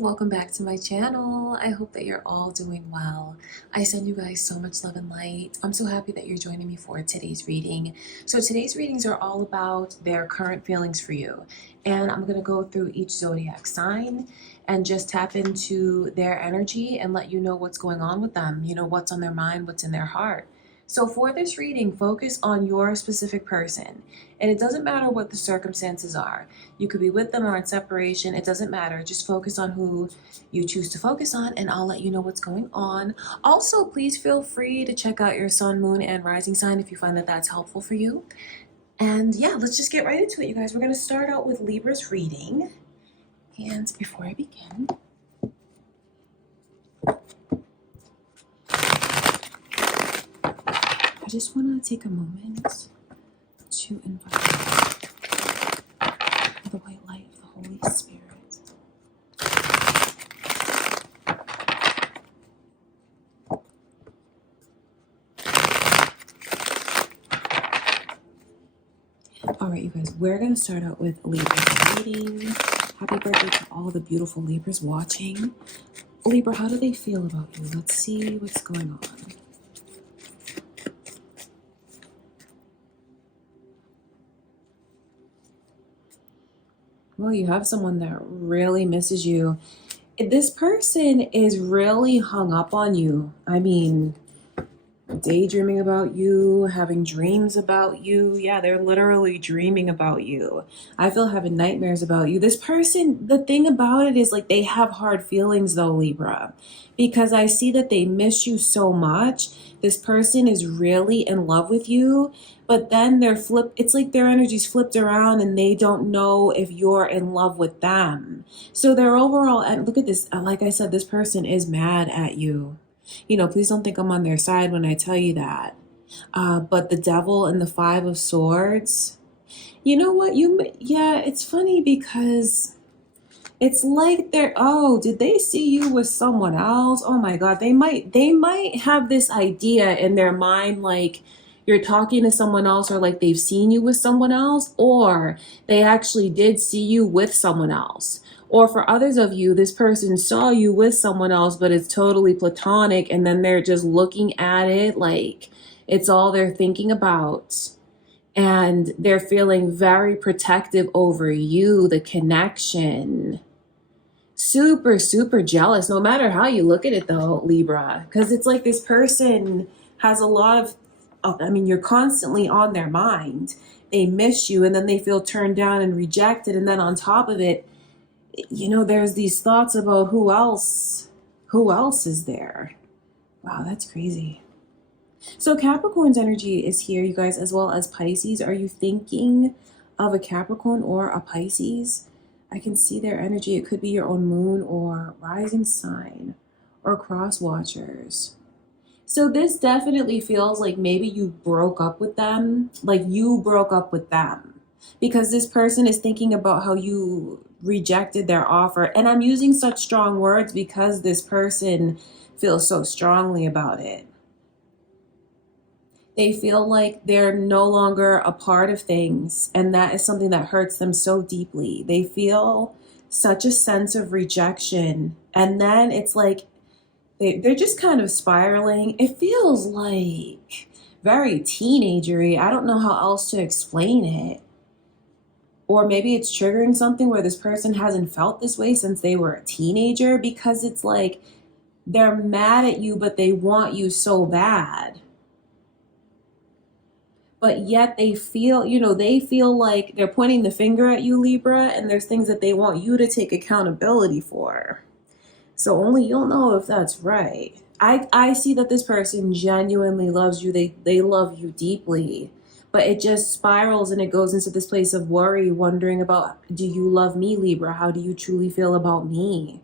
and welcome back to my channel. I hope that you're all doing well. I send you guys so much love and light. I'm so happy that you're joining me for today's reading. So today's readings are all about their current feelings for you, and I'm going to go through each zodiac sign and just tap into their energy and let you know what's going on with them, you know, what's on their mind, what's in their heart. So for this reading, focus on your specific person. And it doesn't matter what the circumstances are. You could be with them or in separation. It doesn't matter. Just focus on who you choose to focus on, and I'll let you know what's going on. Also, please feel free to check out your sun, moon, and rising sign if you find that that's helpful for you. And yeah, let's just get right into it, you guys. We're going to start out with Libra's reading. And before I begin, I just want to take a moment to invite the white light of the Holy Spirit. All right, you guys, we're going to start out with Libra's reading. Happy birthday to all the beautiful Libras watching. Libra, how do they feel about you? Let's see what's going on. Well, you have someone that really misses you. This person is really hung up on you. I mean, daydreaming about you, having dreams about you. Yeah, they're literally dreaming about you. I feel having nightmares about you. This person, the thing about it is like they have hard feelings though, Libra, because I see that they miss you so much. This person is really in love with you, but then it's like their energy's flipped around and they don't know if you're in love with them. So their overall, and look at this, like I said, this person is mad at you. You know, please don't think I'm on their side when I tell you that. But the Devil and the Five of Swords, you know what? Yeah, it's funny because it's like did they see you with someone else? Oh my God, they might have this idea in their mind, like you're talking to someone else, or like they've seen you with someone else, or they actually did see you with someone else. Or for others of you, this person saw you with someone else, but it's totally platonic, and then they're just looking at it like it's all they're thinking about. And they're feeling very protective over you, the connection. Super, super jealous, no matter how you look at it though, Libra. Because it's like this person has a lot of, you're constantly on their mind. They miss you, and then they feel turned down and rejected. And then on top of it, you know, there's these thoughts about who else is there. Wow, that's crazy. So Capricorn's energy is here, you guys, as well as Pisces. Are you thinking of a Capricorn or a Pisces? I can see their energy. It could be your own moon or rising sign or cross watchers. So this definitely feels like maybe you broke up with them, because this person is thinking about how you rejected their offer. And I'm using such strong words because this person feels so strongly about it. They feel like they're no longer a part of things, and that is something that hurts them so deeply. They feel such a sense of rejection, and then it's like they're just kind of spiraling. It feels like very teenagery. I don't know how else to explain it. Or maybe it's triggering something where this person hasn't felt this way since they were a teenager, because it's like they're mad at you, but they want you so bad. But yet they feel like they're pointing the finger at you, Libra, and there's things that they want you to take accountability for. So only you'll know if that's right. I see that this person genuinely loves you. They love you deeply. But it just spirals and it goes into this place of worry, wondering about, do you love me, Libra? How do you truly feel about me?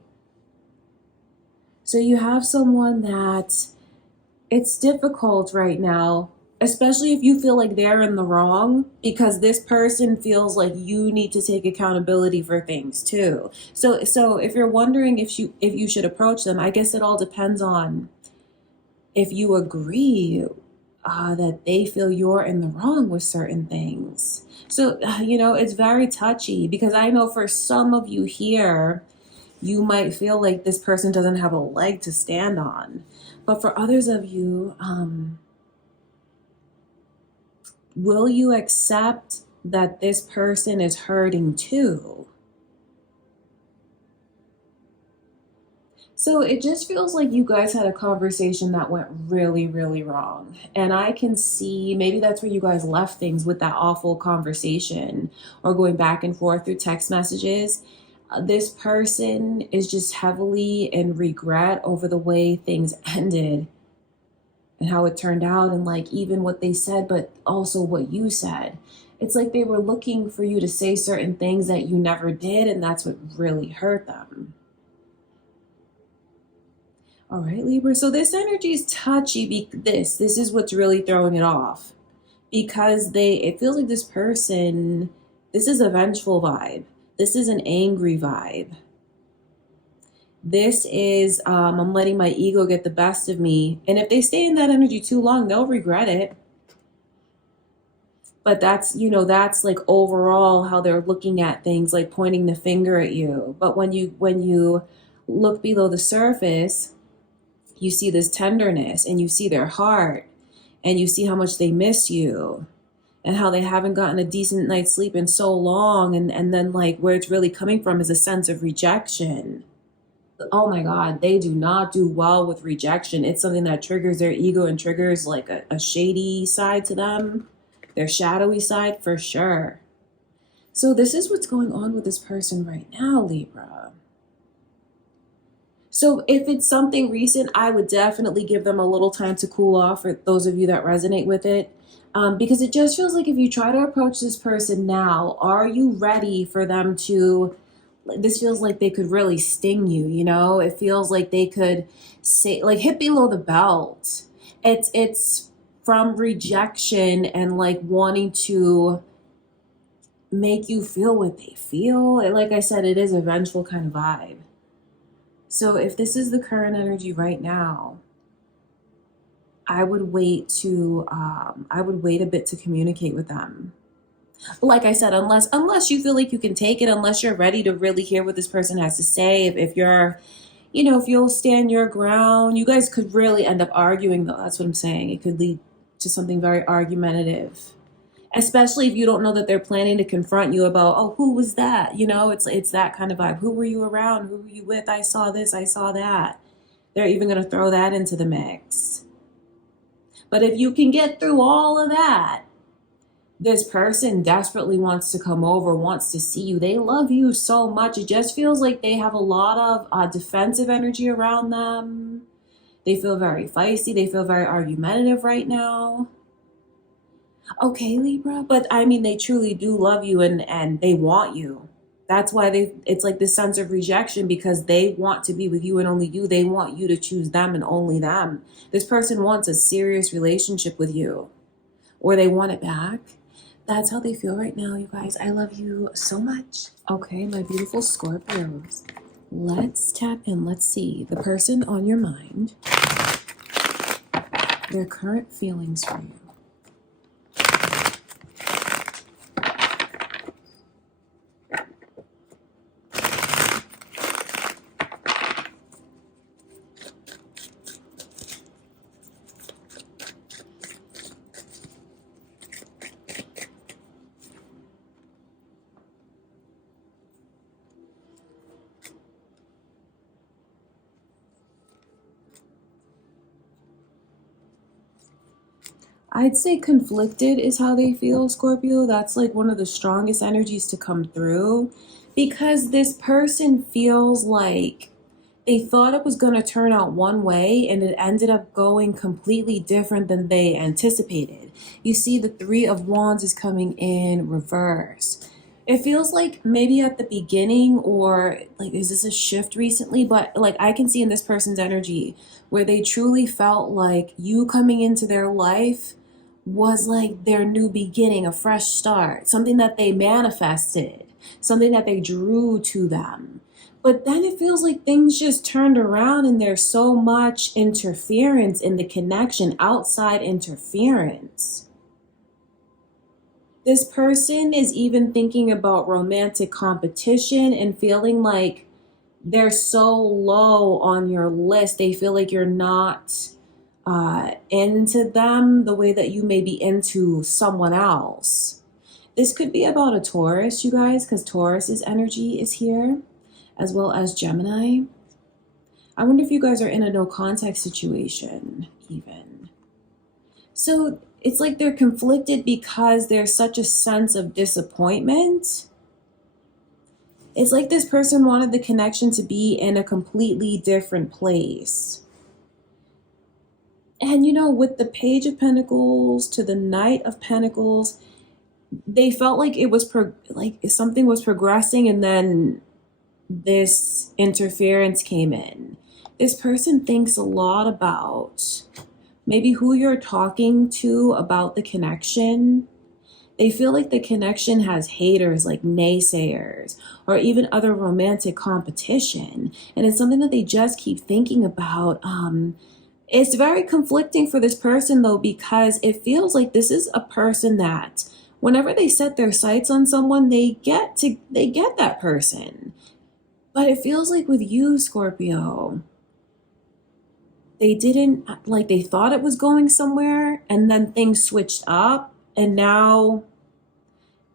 So you have someone that it's difficult right now, especially if you feel like they're in the wrong, because this person feels like you need to take accountability for things too. So if you're wondering if you should approach them, I guess it all depends on if you agree that they feel you're in the wrong with certain things. So, you know, it's very touchy, because I know for some of you here, you might feel like this person doesn't have a leg to stand on. But for others of you, will you accept that this person is hurting too? So it just feels like you guys had a conversation that went really, really wrong. And I can see maybe that's where you guys left things with that awful conversation or going back and forth through text messages. This person is just heavily in regret over the way things ended and how it turned out, and like even what they said, but also what you said. It's like they were looking for you to say certain things that you never did, and that's what really hurt them. All right, Libra. So this energy is touchy. This is what's really throwing it off, because it feels like this person, this is a vengeful vibe. This is an angry vibe. This is, I'm letting my ego get the best of me. And if they stay in that energy too long, they'll regret it. But that's, that's like overall how they're looking at things, like pointing the finger at you. But when you look below the surface, you see this tenderness, and you see their heart, and you see how much they miss you, and how they haven't gotten a decent night's sleep in so long. And then like where it's really coming from is a sense of rejection. Oh my God, they do not do well with rejection. It's something that triggers their ego and triggers like a shady side to them, their shadowy side for sure. So this is what's going on with this person right now, Libra. So if it's something recent, I would definitely give them a little time to cool off, for those of you that resonate with it. Because it just feels like if you try to approach this person now, are you ready for them to, this feels like they could really sting you, It feels like they could say, like, hit below the belt. It's from rejection and like wanting to make you feel what they feel. And like I said, it is a vengeful kind of vibe. So if this is the current energy right now, I would wait a bit to communicate with them. Like I said, unless you feel like you can take it, unless you're ready to really hear what this person has to say, if you're, if you'll stand your ground, you guys could really end up arguing though. That's what I'm saying. It could lead to something very argumentative. Especially if you don't know that they're planning to confront you about, oh, who was that? It's that kind of vibe. Who were you around? Who were you with? I saw this, I saw that. They're even going to throw that into the mix. But if you can get through all of that, this person desperately wants to come over, wants to see you. They love you so much. It just feels like they have a lot of defensive energy around them. They feel very feisty. They feel very argumentative right now. Okay, Libra, but I mean, they truly do love you, and they want you. That's why it's like this sense of rejection, because they want to be with you and only you. They want you to choose them and only them. This person wants a serious relationship with you, or they want it back. That's how they feel right now, you guys. I love you so much. Okay, my beautiful Scorpios. Let's tap in. Let's see. The person on your mind, their current feelings for you. I'd say conflicted is how they feel, Scorpio. That's like one of the strongest energies to come through, because this person feels like they thought it was going to turn out one way and it ended up going completely different than they anticipated. You see the Three of Wands is coming in reverse. It feels like maybe at the beginning, or like, is this a shift recently? But like I can see in this person's energy where they truly felt like you coming into their life was like their new beginning, a fresh start, something that they manifested, something that they drew to them. But then it feels like things just turned around, and there's so much interference in the connection, outside interference. This person is even thinking about romantic competition and feeling like they're so low on your list. They feel like you're not into them the way that you may be into someone else. This could be about a Taurus, you guys, because Taurus's energy is here, as well as Gemini. I wonder if you guys are in a no contact situation, even. So it's like they're conflicted because there's such a sense of disappointment. It's like this person wanted the connection to be in a completely different place. And you know, with the Page of Pentacles to the Knight of Pentacles, they felt like it was like something was progressing, and then this interference came in. This person thinks a lot about maybe who you're talking to about the connection. They feel like the connection has haters, like naysayers, or even other romantic competition. And it's something that they just keep thinking about. It's very conflicting for this person, though, because it feels like this is a person that whenever they set their sights on someone, they get that person. But it feels like with you, Scorpio, they didn't, like, they thought it was going somewhere, and then things switched up, and now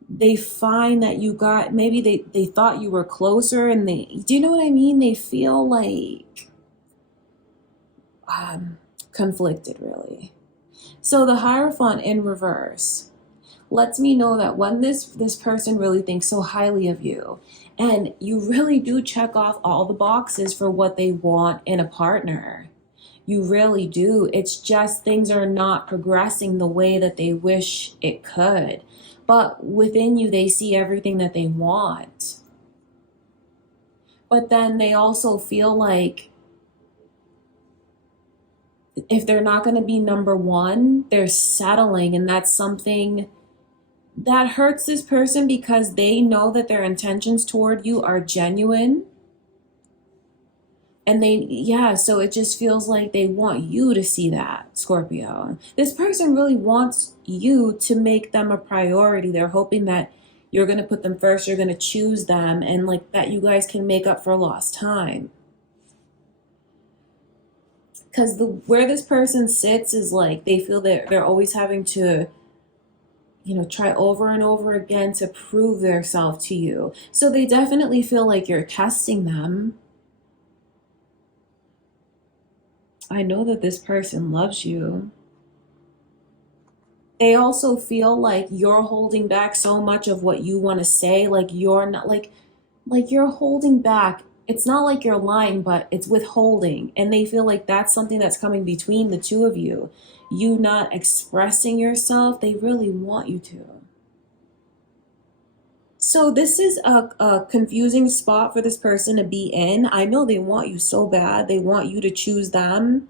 they find that you got, maybe they thought you were closer, and do you know what I mean? They feel like conflicted, really. So the Hierophant in reverse lets me know that when this person really thinks so highly of you, and you really do check off all the boxes for what they want in a partner, you really do. It's just things are not progressing the way that they wish it could. But within you, they see everything that they want. But then they also feel like if they're not going to be number one, they're settling. And that's something that hurts this person, because they know that their intentions toward you are genuine. And so it just feels like they want you to see that, Scorpio. This person really wants you to make them a priority. They're hoping that you're going to put them first, you're going to choose them, and like that you guys can make up for lost time. Because where this person sits is like they feel that they're always having to, try over and over again to prove themselves to you. So they definitely feel like you're testing them. I know that this person loves you. They also feel like you're holding back so much of what you want to say. Like you're not like you're holding back. It's not like you're lying, but it's withholding. And they feel like that's something that's coming between the two of you. You not expressing yourself. They really want you to. So this is a confusing spot for this person to be in. I know they want you so bad. They want you to choose them.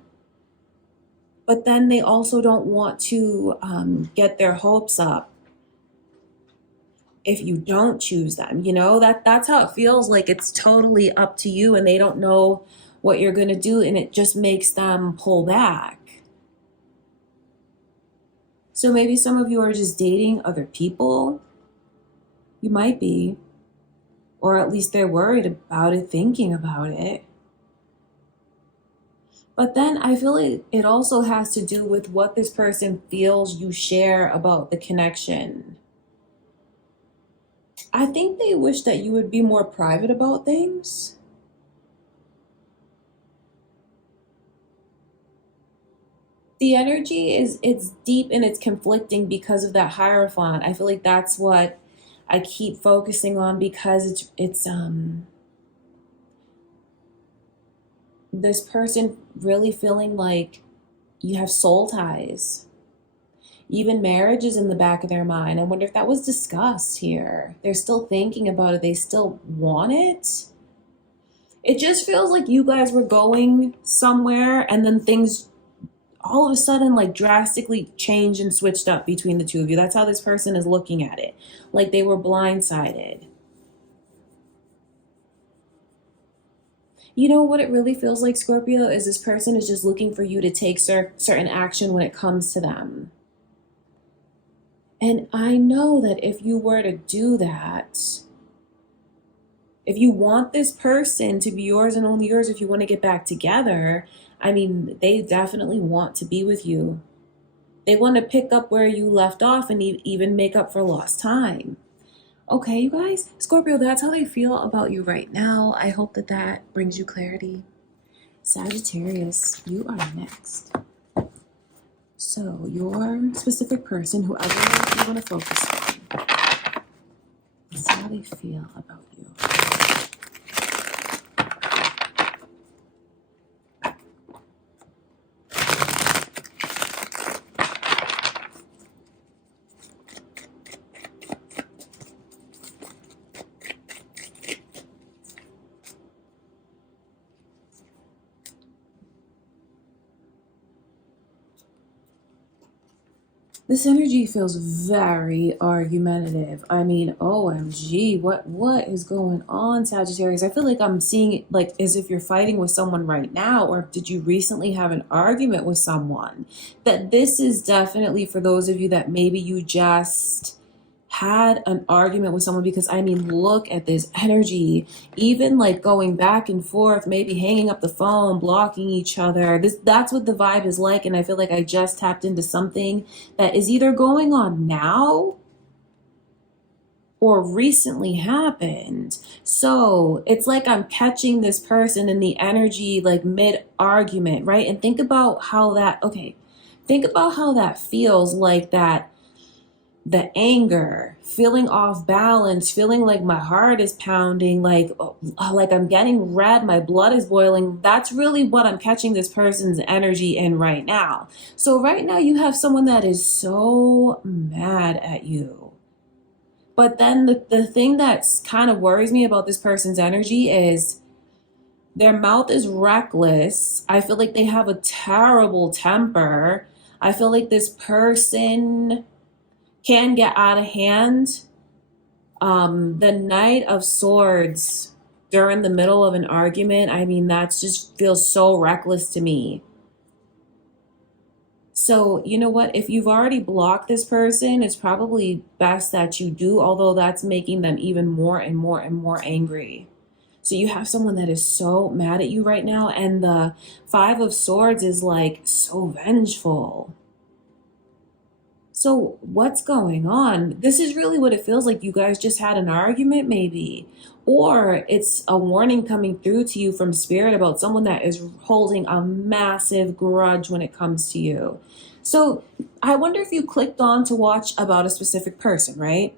But then they also don't want to get their hopes up if you don't choose them. That's how it feels like it's totally up to you, and they don't know what you're going to do, and it just makes them pull back. So maybe some of you are just dating other people. You might be. Or at least they're worried about it, thinking about it. But then I feel like it also has to do with what this person feels you share about the connection. I think they wish that you would be more private about things. The energy it's deep and it's conflicting because of that Hierophant. I feel like that's what I keep focusing on, because it's this person really feeling like you have soul ties. Even marriage is in the back of their mind. I wonder if that was discussed here. They're still thinking about it. They still want it. It just feels like you guys were going somewhere, and then things all of a sudden like drastically changed and switched up between the two of you. That's how this person is looking at it. Like they were blindsided. You know what it really feels like, Scorpio, is this person is just looking for you to take certain action when it comes to them. And I know that if you were to do that, If you want this person to be yours and only yours, if you want to get back together, I mean, they definitely want to be with you. They want to pick up where you left off and even make up for lost time. Okay, you guys, Scorpio, that's how they feel about you right now. I hope that that brings you clarity. Sagittarius, you are next. So your specific person, whoever you want to focus on, let's see how they feel about you. This energy feels very argumentative. I mean, OMG, what is going on, Sagittarius? I feel like I'm seeing it like as if you're fighting with someone right now, or did you recently have an argument with someone? That this is definitely for those of you that maybe you just had an argument with someone, because I mean, look at this energy, even like going back and forth, maybe hanging up the phone, blocking each other. That's what the vibe is like. And I feel like I just tapped into something that is either going on now or recently happened. So it's like I'm catching this person in the energy like mid argument, right? And think about how that feels, like that, the anger, feeling off balance, feeling like my heart is pounding, like I'm getting red, my blood is boiling. That's really what I'm catching this person's energy in right now. So right now you have someone that is so mad at you. But then the thing that's kind of worries me about this person's energy is their mouth is reckless. I feel like they have a terrible temper. I feel like this person can get out of hand. The Knight of Swords during the middle of an argument, I mean, that's just feels so reckless to me. So, you know what? If you've already blocked this person, it's probably best that you do, although that's making them even more and more and more angry. So you have someone that is so mad at you right now, and the Five of Swords is like so vengeful. So what's going on? This is really what it feels like. You guys just had an argument maybe, or it's a warning coming through to you from spirit about someone that is holding a massive grudge when it comes to you. So I wonder if you clicked on to watch about a specific person, right?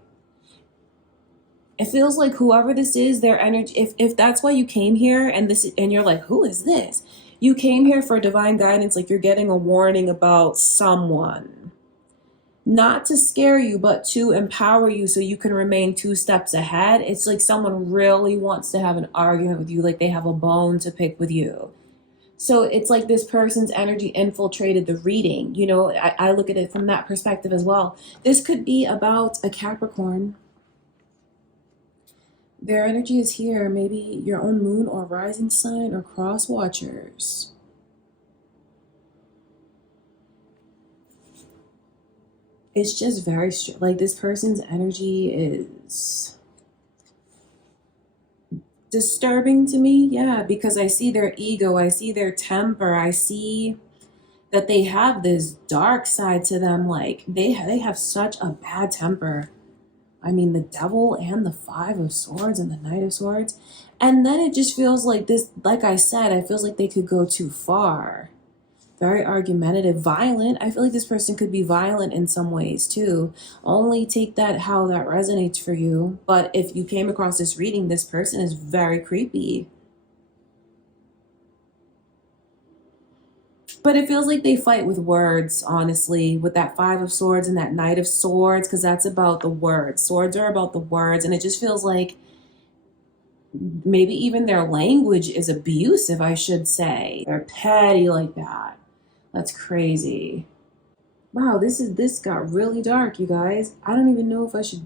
It feels like whoever this is, their energy, if that's why you came here and you're like, who is this? You came here for divine guidance, like you're getting a warning about someone. Not to scare you, but to empower you so you can remain 2 steps ahead. It's like someone really wants to have an argument with you, like they have a bone to pick with you. So it's like this person's energy infiltrated the reading. You know, I look at it from that perspective as well. This could be about a Capricorn. Their energy is here, maybe your own moon or rising sign or cross watchers. It's just very like this person's energy is disturbing to me. Yeah, because I see their ego, I see their temper, I see that they have this dark side to them. Like they have such a bad temper. I mean, the Devil and the Five of Swords and the Knight of Swords. And then it just feels like this, like I said, it feels like they could go too far. Very argumentative, violent. I feel like this person could be violent in some ways too. Only take that how that resonates for you. But if you came across this reading, this person is very creepy. But it feels like they fight with words, honestly, with that Five of Swords and that Knight of Swords, because that's about the words. Swords are about the words, and it just feels like maybe even their language is abusive, I should say. They're petty like that. That's crazy. Wow, this got really dark, you guys. I don't even know if I should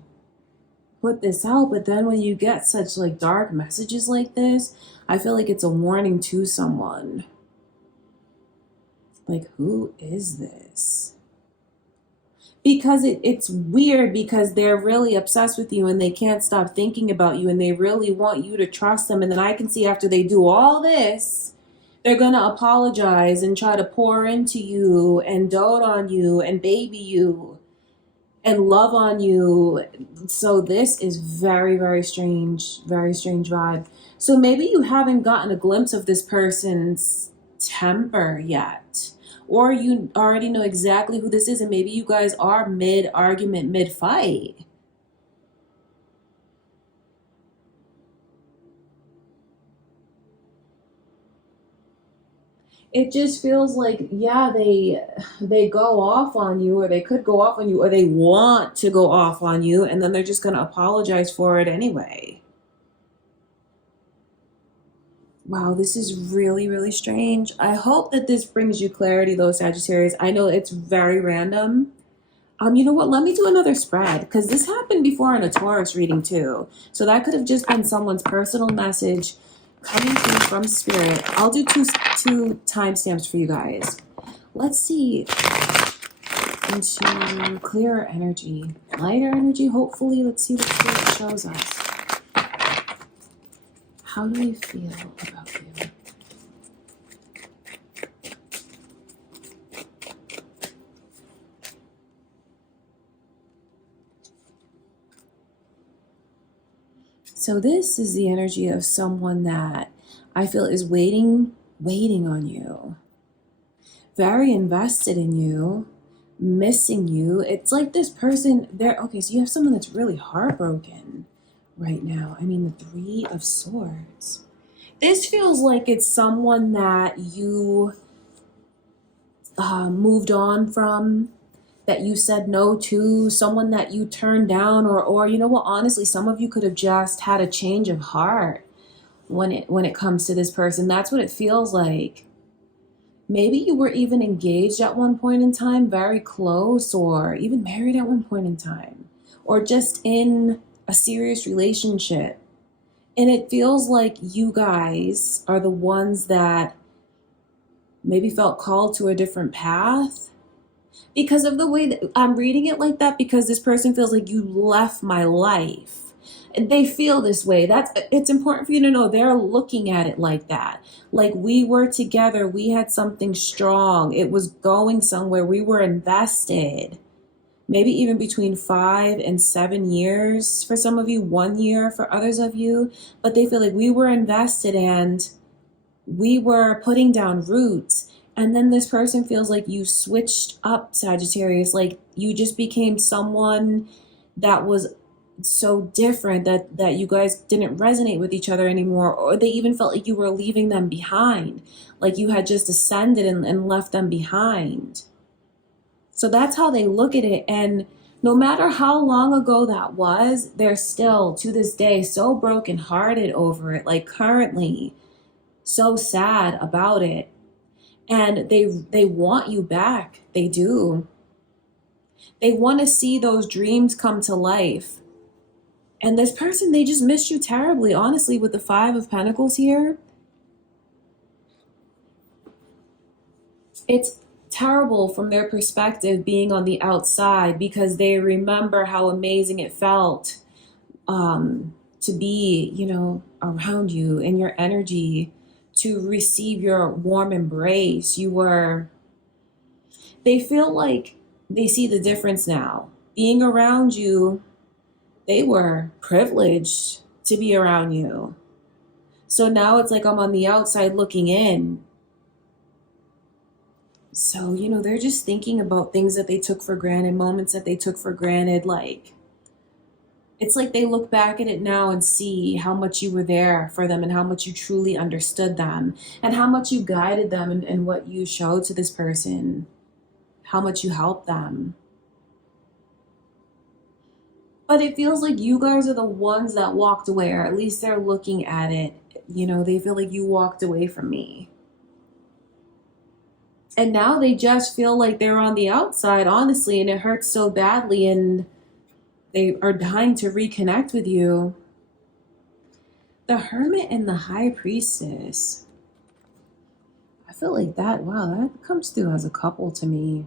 put this out, but then when you get such like dark messages like this, I feel like it's a warning to someone. Like, who is this? because it's weird, because they're really obsessed with you and they can't stop thinking about you and they really want you to trust them. And then I can see after they do all this, they're going to apologize and try to pour into you and dote on you and baby you and love on you. So this is very, very strange vibe. So maybe you haven't gotten a glimpse of this person's temper yet, or you already know exactly who this is, and maybe you guys are mid-argument, mid-fight. It just feels like, yeah, they go off on you, or they could go off on you, or they want to go off on you, and then they're just going to apologize for it anyway. Wow, this is really, really strange. I hope that this brings you clarity, though, Sagittarius. I know it's very random. You know what? Let me do another spread, because this happened before in a Taurus reading too. So that could have just been someone's personal message coming to you from spirit. I'll do two timestamps for you guys. Let's see into clearer energy, lighter energy, hopefully. Let's see what spirit shows us. How do we feel about you? So this is the energy of someone that I feel is waiting on you. Very invested in you, missing you. It's like this person, okay, so you have someone that's really heartbroken right now. I mean, the Three of Swords. This feels like it's someone that you moved on from, that you said no to, someone that you turned down, or you know what, honestly, some of you could have just had a change of heart when it comes to this person. That's what it feels like. Maybe you were even engaged at one point in time, very close, or even married at one point in time, or just in a serious relationship. And it feels like you guys are the ones that maybe felt called to a different path because of the way that I'm reading it like that, because this person feels like you left my life. And they feel this way. It's important for you to know they're looking at it like that. Like, we were together, we had something strong, it was going somewhere, we were invested. Maybe even between 5 and 7 years for some of you, 1 year for others of you. But they feel like we were invested and we were putting down roots. And then this person feels like you switched up, Sagittarius. Like, you just became someone that was so different that you guys didn't resonate with each other anymore. Or they even felt like you were leaving them behind. Like you had just ascended and left them behind. So that's how they look at it. And no matter how long ago that was, they're still, to this day, so brokenhearted over it. Like, currently, so sad about it. And they want you back. They do. They want to see those dreams come to life. And this person, they just miss you terribly, honestly, with the Five of Pentacles here. It's terrible from their perspective being on the outside, because they remember how amazing it felt to be, around you in your energy, to receive your warm embrace. They feel like they see the difference now. Being around you, they were privileged to be around you. So now it's like I'm on the outside looking in. So, they're just thinking about things that they took for granted, moments that they took for granted. Like, it's like they look back at it now and see how much you were there for them and how much you truly understood them and how much you guided them and what you showed to this person, how much you helped them. But it feels like you guys are the ones that walked away, or at least they're looking at it. They feel like you walked away from me. And now they just feel like they're on the outside, honestly, and it hurts so badly, and they are dying to reconnect with you. The Hermit and the High Priestess. I feel like that, wow, that comes through as a couple to me.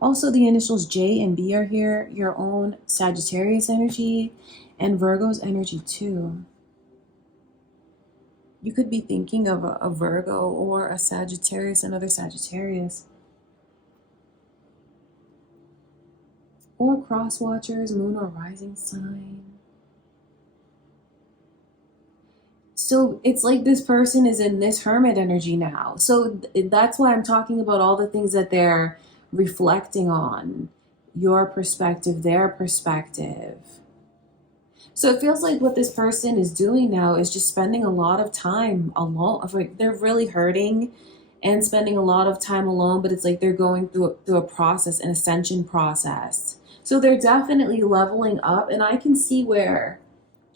Also, the initials J and B are here, your own Sagittarius energy and Virgo's energy too. You could be thinking of a Virgo or a Sagittarius, another Sagittarius. Or cross watchers, moon or rising sign. So it's like this person is in this hermit energy now. So that's why I'm talking about all the things that they're reflecting on. Your perspective, their perspective. So it feels like what this person is doing now is just spending a lot of time alone. Like they're really hurting and spending a lot of time alone, but it's like they're going through a process, an ascension process. So they're definitely leveling up, and I can see where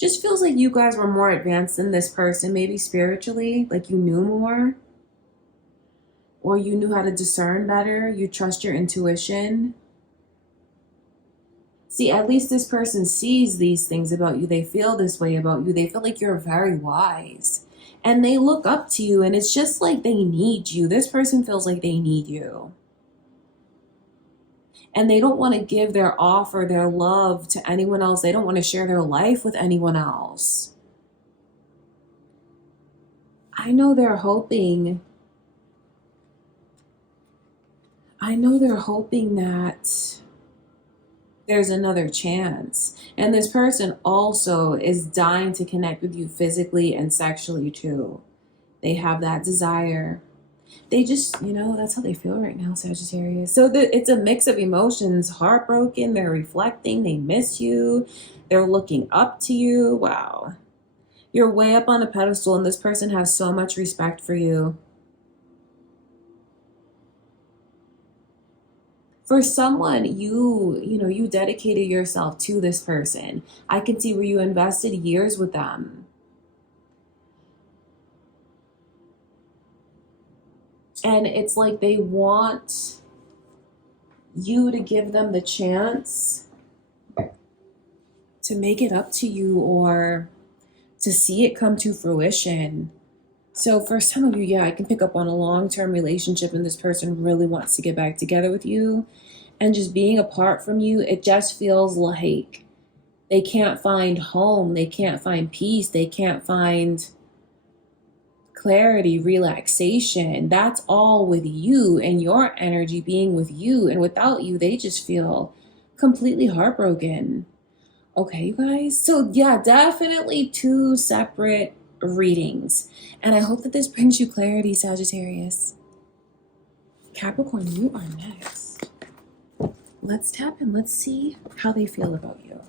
just feels like you guys were more advanced than this person, maybe spiritually, like you knew more, or you knew how to discern better, you trust your intuition. See, at least this person sees these things about you. They feel this way about you. They feel like you're very wise. And they look up to you, and it's just like they need you. This person feels like they need you. And they don't want to give their offer, their love to anyone else. They don't want to share their life with anyone else. I know they're hoping that there's another chance. And this person also is dying to connect with you physically and sexually too. They have that desire. They just, that's how they feel right now, Sagittarius. So it's a mix of emotions, heartbroken, they're reflecting, they miss you, they're looking up to you. Wow. You're way up on a pedestal, and this person has so much respect for you. For someone, you dedicated yourself to this person. I can see where you invested years with them. And it's like they want you to give them the chance to make it up to you or to see it come to fruition. So for some of you, yeah, I can pick up on a long-term relationship, and this person really wants to get back together with you. And just being apart from you, it just feels like they can't find home. They can't find peace. They can't find clarity, relaxation. That's all with you and your energy being with you. And without you, they just feel completely heartbroken. Okay, you guys. So yeah, definitely two separate readings. And I hope that this brings you clarity, Sagittarius. Capricorn, you are next. Let's tap and let's see how they feel about you.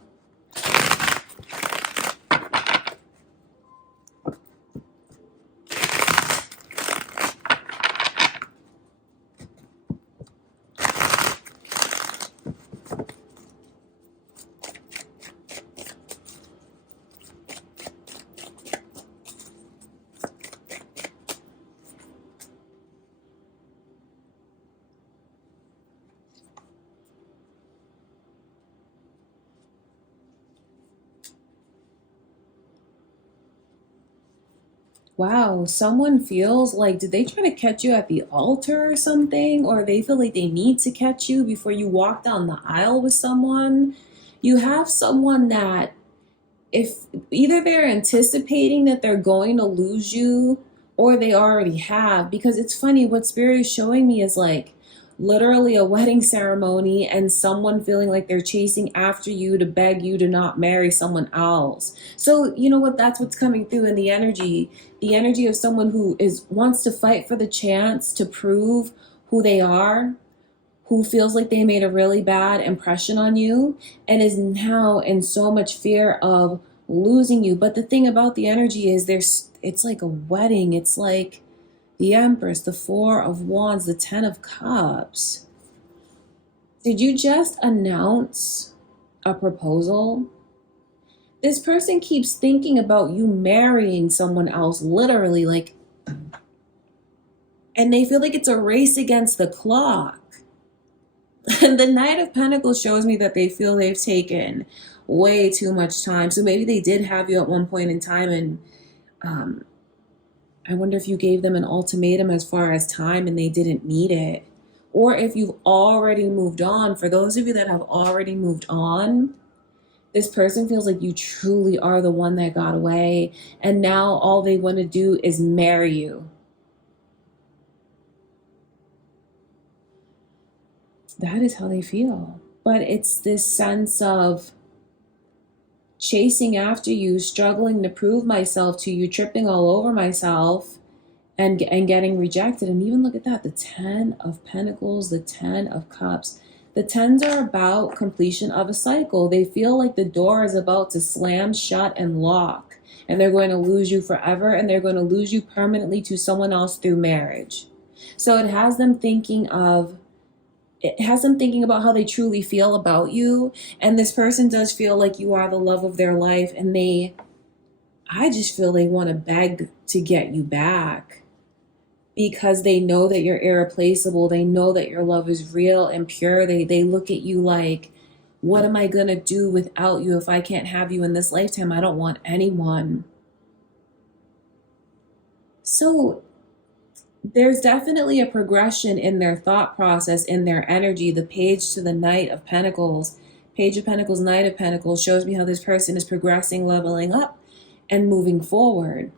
Wow, someone feels like, did they try to catch you at the altar or something? Or they feel like they need to catch you before you walk down the aisle with someone? You have someone that, if either they're anticipating that they're going to lose you, or they already have, because it's funny, what Spirit is showing me is like literally a wedding ceremony and someone feeling like they're chasing after you to beg you to not marry someone else. So you know what, that's what's coming through in the energy of someone who wants to fight for the chance to prove who they are, who feels like they made a really bad impression on you and is now in so much fear of losing you. But the thing about the energy is it's like a wedding. It's like the Empress, the Four of Wands, the Ten of Cups. Did you just announce a proposal? This person keeps thinking about you marrying someone else, literally, like, and they feel like it's a race against the clock. And the Knight of Pentacles shows me that they feel they've taken way too much time. So maybe they did have you at one point in time, and I wonder if you gave them an ultimatum as far as time and they didn't meet it. Or if you've already moved on, for those of you that have already moved on, this person feels like you truly are the one that got away, and now all they want to do is marry you. That is how they feel. But it's this sense of chasing after you, struggling to prove myself to you, tripping all over myself, and getting rejected. And even look at that, the 10 of Pentacles, the 10 of Cups. The 10s are about completion of a cycle. They feel like the door is about to slam shut and lock, and they're going to lose you forever, and they're going to lose you permanently to someone else through marriage. So it has them thinking about how they truly feel about you. And this person does feel like you are the love of their life, and I just feel they want to beg to get you back, because they know that you're irreplaceable. They know that your love is real and pure. They look at you like, what am I going to do without you if I can't have you in this lifetime? I don't want anyone. So there's definitely a progression in their thought process, in their energy. The page to the Knight of Pentacles, Page of Pentacles, Knight of Pentacles shows me how this person is progressing, leveling up, and moving forward.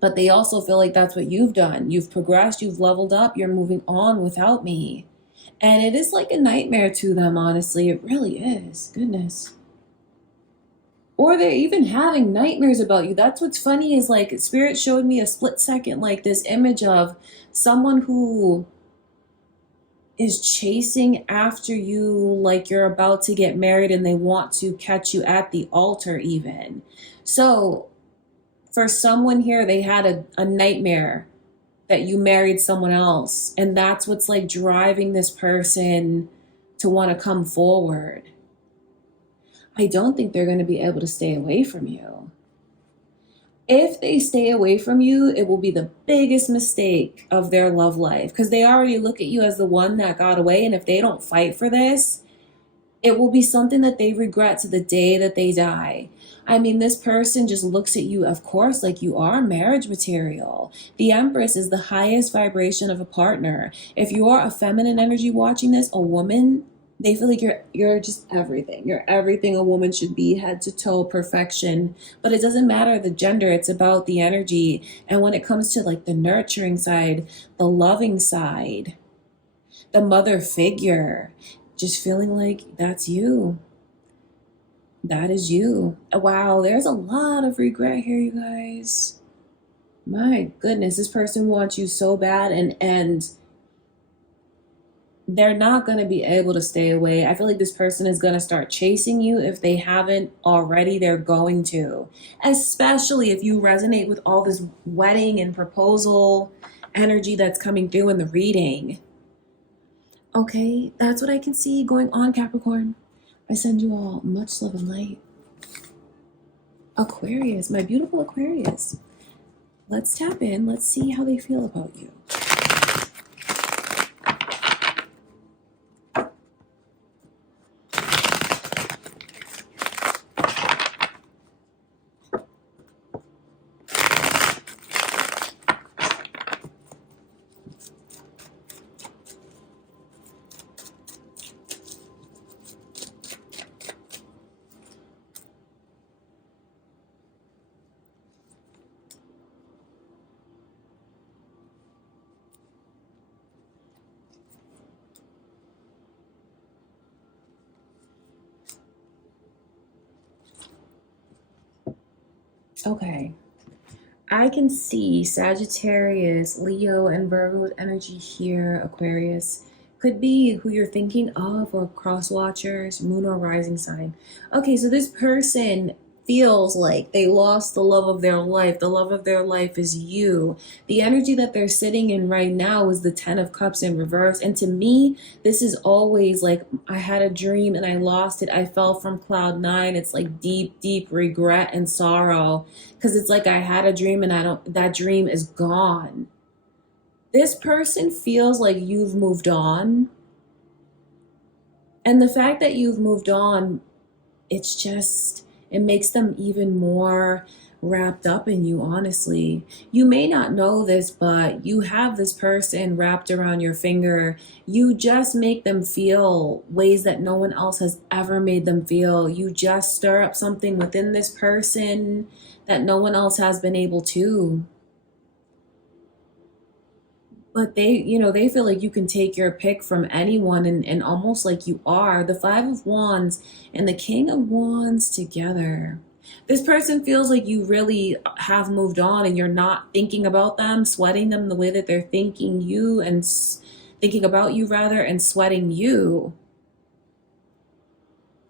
But they also feel like that's what you've done. You've progressed, you've leveled up, you're moving on without me. And it is like a nightmare to them, honestly. It really is. Goodness. Or they're even having nightmares about you. That's what's funny, is like Spirit showed me a split second, like this image of someone who is chasing after you like you're about to get married, and they want to catch you at the altar even. So for someone here, they had a nightmare that you married someone else, and that's what's like driving this person to want to come forward. I don't think they're going to be able to stay away from you. If they stay away from you, it will be the biggest mistake of their love life, because they already look at you as the one that got away, and if they don't fight for this, it will be something that they regret to the day that they die. I mean, this person just looks at you, of course, like you are marriage material. The Empress is the highest vibration of a partner. If you are a feminine energy watching this, a woman, they feel like you're just everything. You're everything a woman should be, head to toe, perfection. But it doesn't matter the gender, it's about the energy. And when it comes to like the nurturing side, the loving side, the mother figure, just feeling like that's you. That is you. Wow, there's a lot of regret here, you guys. My goodness, this person wants you so bad, and they're not going to be able to stay away. I feel like this person is going to start chasing you. If they haven't already, they're going to. Especially if you resonate with all this wedding and proposal energy that's coming through in the reading. Okay, that's what I can see going on, Capricorn. I send you all much love and light. Aquarius, my beautiful Aquarius. Let's tap in. Let's see how they feel about you. Okay, I can see Sagittarius, Leo, and Virgo energy here. Aquarius could be who you're thinking of, or cross watchers, moon or rising sign. Okay, so this person feels like they lost the love of their life. The love of their life is you. The energy that they're sitting in right now is the 10 of Cups in reverse. And to me, this is always like, I had a dream and I lost it. I fell from cloud 9. It's like deep, deep regret and sorrow, because it's like I had a dream and that dream is gone. This person feels like you've moved on. And the fact that you've moved on, it makes them even more wrapped up in you, honestly. You may not know this, but you have this person wrapped around your finger. You just make them feel ways that no one else has ever made them feel. You just stir up something within this person that no one else has been able to. But they feel like you can take your pick from anyone, and almost like you are. The Five of Wands and the King of Wands together. This person feels like you really have moved on and you're not thinking about them, sweating them the way that they're thinking you and thinking about you rather, and sweating you.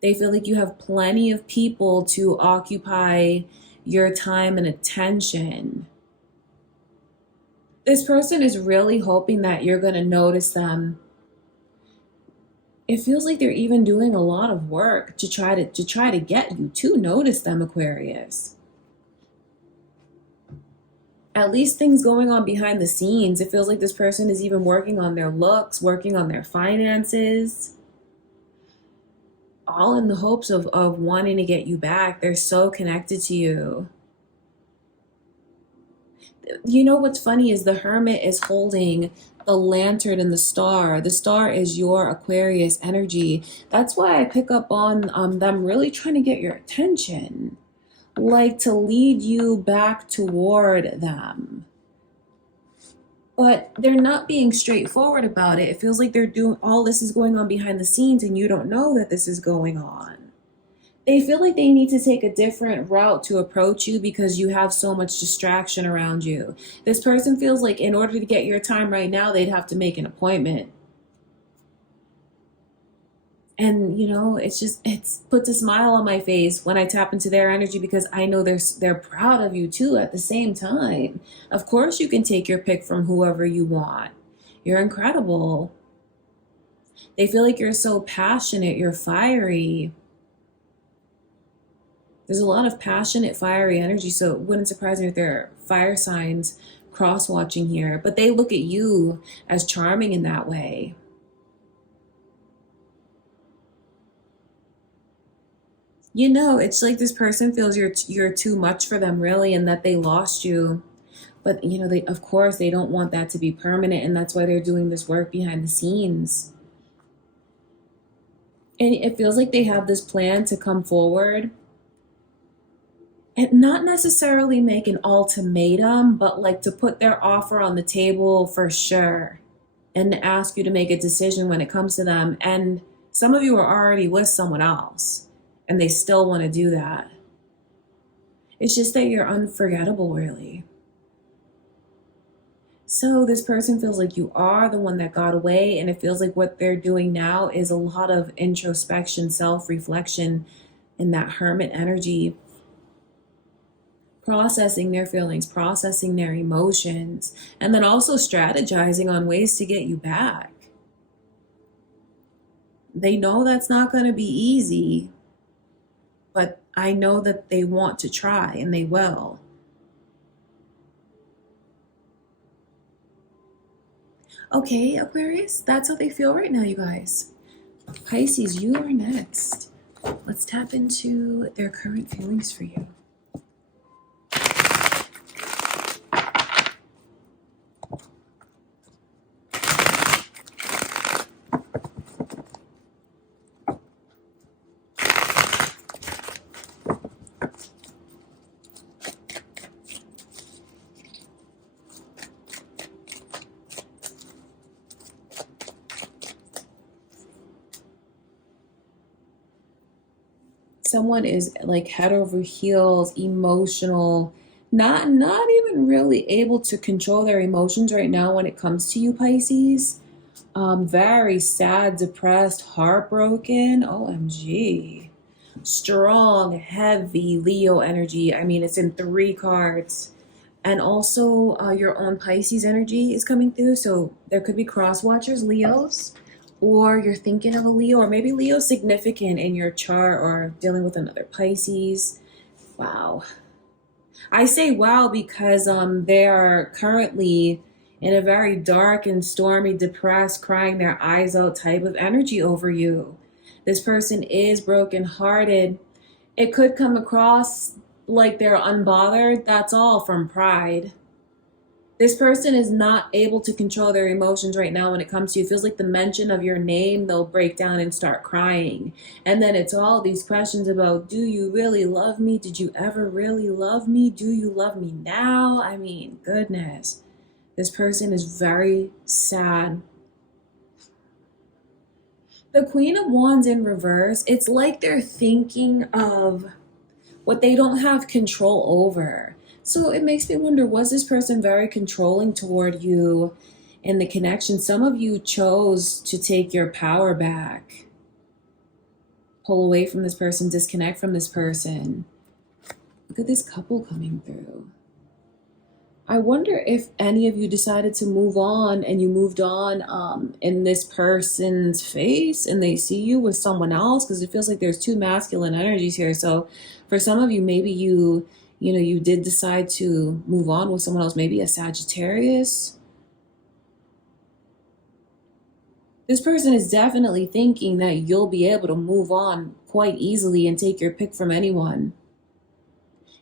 They feel like you have plenty of people to occupy your time and attention. This person is really hoping that you're going to notice them. It feels like they're even doing a lot of work to try to get you to notice them, Aquarius. At least things going on behind the scenes. It feels like this person is even working on their looks, working on their finances, all in the hopes of wanting to get you back. They're so connected to you. You know what's funny is the Hermit is holding the lantern and the star. The star is your Aquarius energy. That's why I pick up on them really trying to get your attention, like to lead you back toward them. But they're not being straightforward about it. It feels like they're doing all this is going on behind the scenes and you don't know that this is going on. They feel like they need to take a different route to approach you because you have so much distraction around you. This person feels like in order to get your time right now, they'd have to make an appointment. And it's puts a smile on my face when I tap into their energy, because I know they're proud of you too at the same time. Of course you can take your pick from whoever you want. You're incredible. They feel like you're so passionate, you're fiery. There's a lot of passionate, fiery energy, so it wouldn't surprise me if there are fire signs cross-watching here. But they look at you as charming in that way. It's like this person feels you're too much for them, really, and that they lost you. But, of course, they don't want that to be permanent, and that's why they're doing this work behind the scenes. And it feels like they have this plan to come forward and not necessarily make an ultimatum, but like to put their offer on the table for sure and ask you to make a decision when it comes to them. And some of you are already with someone else and they still want to do that. It's just that you're unforgettable, really. So this person feels like you are the one that got away, and it feels like what they're doing now is a lot of introspection, self-reflection in that Hermit energy. Processing their feelings, processing their emotions, and then also strategizing on ways to get you back. They know that's not going to be easy, but I know that they want to try, and they will. Okay, Aquarius, that's how they feel right now, you guys. Pisces, you are next. Let's tap into their current feelings for you. Someone is like head over heels, emotional, not even really able to control their emotions right now when it comes to you, Pisces. Very sad, depressed, heartbroken. OMG. Strong, heavy Leo energy. I mean, it's in 3 cards. And also your own Pisces energy is coming through. So there could be cross watchers, Leos. Or you're thinking of a Leo, or maybe Leo's significant in your chart, or dealing with another Pisces. Wow. I say wow because they are currently in a very dark and stormy, depressed, crying their eyes out type of energy over you. This person is brokenhearted. It could come across like they're unbothered, that's all from pride. This person is not able to control their emotions right now when it comes to you. It feels like the mention of your name, they'll break down and start crying. And then it's all these questions about, do you really love me? Did you ever really love me? Do you love me now? I mean, goodness. This person is very sad. The Queen of Wands in reverse, it's like they're thinking of what they don't have control over. So it makes me wonder, was this person very controlling toward you in the connection? Some of you chose to take your power back, pull away from this person, disconnect from this person. Look at this couple coming through. I wonder if any of you decided to move on and you moved on in this person's face and they see you with someone else, because it feels like there's two masculine energies here. So for some of you, maybe you did decide to move on with someone else, maybe a Sagittarius. This person is definitely thinking that you'll be able to move on quite easily and take your pick from anyone.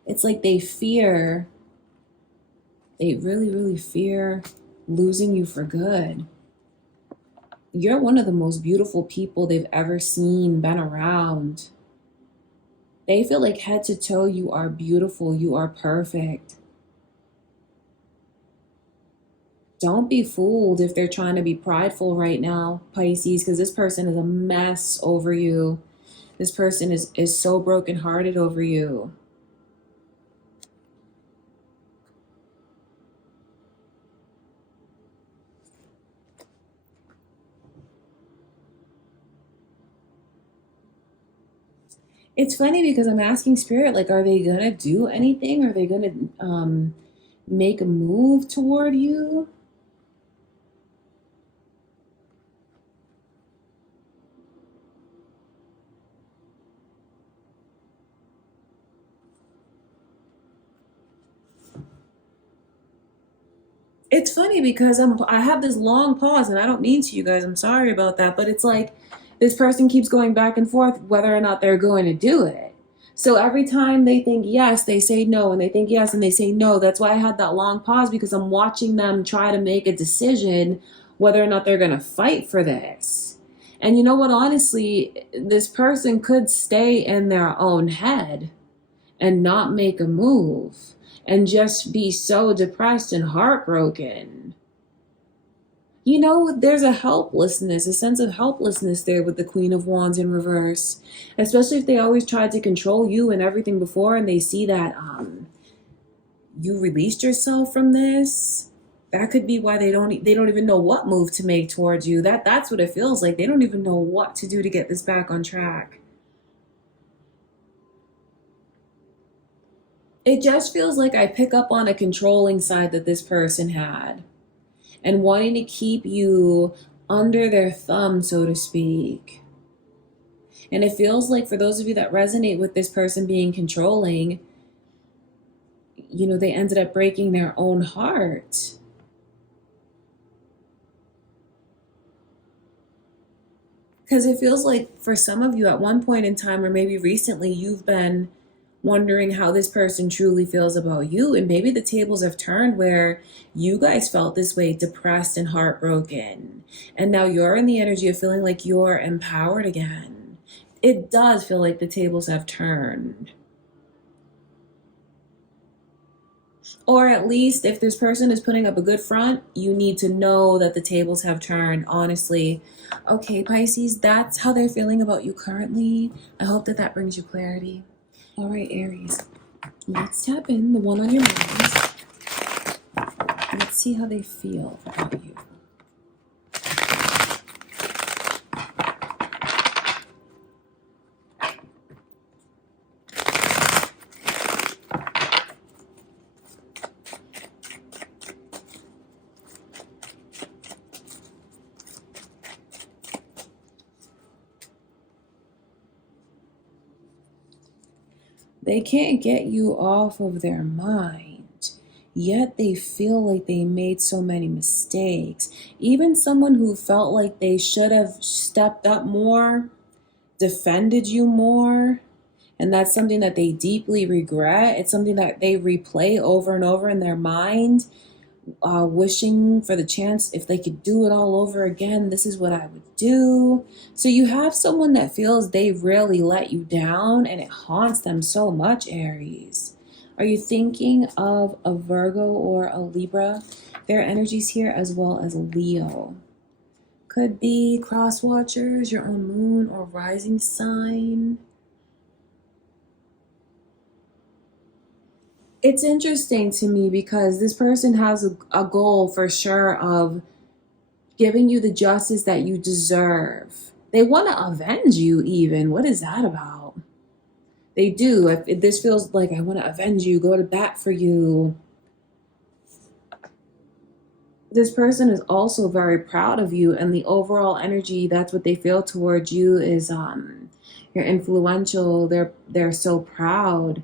It's like they really, really fear losing you for good. You're one of the most beautiful people they've ever seen, been around. They feel like head to toe, you are beautiful, you are perfect. Don't be fooled if they're trying to be prideful right now, Pisces, because this person is a mess over you. This person is so brokenhearted over you. It's funny because I'm asking Spirit, like, are they going to do anything? Are they going to make a move toward you? It's funny because I have this long pause and I don't mean to, you guys. I'm sorry about that. But it's like this person keeps going back and forth whether or not they're going to do it. So every time they think yes, they say no, and they think yes, and they say no. That's why I had that long pause, because I'm watching them try to make a decision whether or not they're going to fight for this. And you know what? Honestly, this person could stay in their own head and not make a move and just be so depressed and heartbroken. You know, there's a helplessness, a sense of helplessness there with the Queen of Wands in reverse, especially if they always tried to control you and everything before, and they see that you released yourself from this. That could be why they don't even know what move to make towards you. That's what it feels like. They don't even know what to do to get this back on track. It just feels like I pick up on a controlling side that this person had, and wanting to keep you under their thumb, so to speak. And it feels like for those of you that resonate with this person being controlling, you know, they ended up breaking their own heart. Because it feels like for some of you at one point in time, or maybe recently, you've been wondering how this person truly feels about you. And maybe the tables have turned where you guys felt this way, depressed and heartbroken. And now you're in the energy of feeling like you're empowered again. It does feel like the tables have turned. Or at least if this person is putting up a good front, you need to know that the tables have turned, honestly. Okay, Pisces, that's how they're feeling about you currently. I hope that brings you clarity. All right, Aries, let's tap in the one on your mind. Let's see how they feel about you. They can't get you off of their mind, yet they feel like they made so many mistakes. Even someone who felt like they should have stepped up more, defended you more, And that's something that they deeply regret. It's something that they replay over and over in their mind, wishing for the chance if they could do it all over again, this is what I would do. So you have someone that feels they really let you down and it haunts them so much, Aries. Are you thinking of a Virgo or a Libra? Their energies here, as well as Leo. Could be cross watchers, your own moon or rising sign. It's interesting to me because this person has a goal for sure of giving you the justice that you deserve. They want to avenge you even. What is that about? They do. If this feels like I want to avenge you, go to bat for you. This person is also very proud of you, and the overall energy, that's what they feel towards you is you're influential. They're so proud.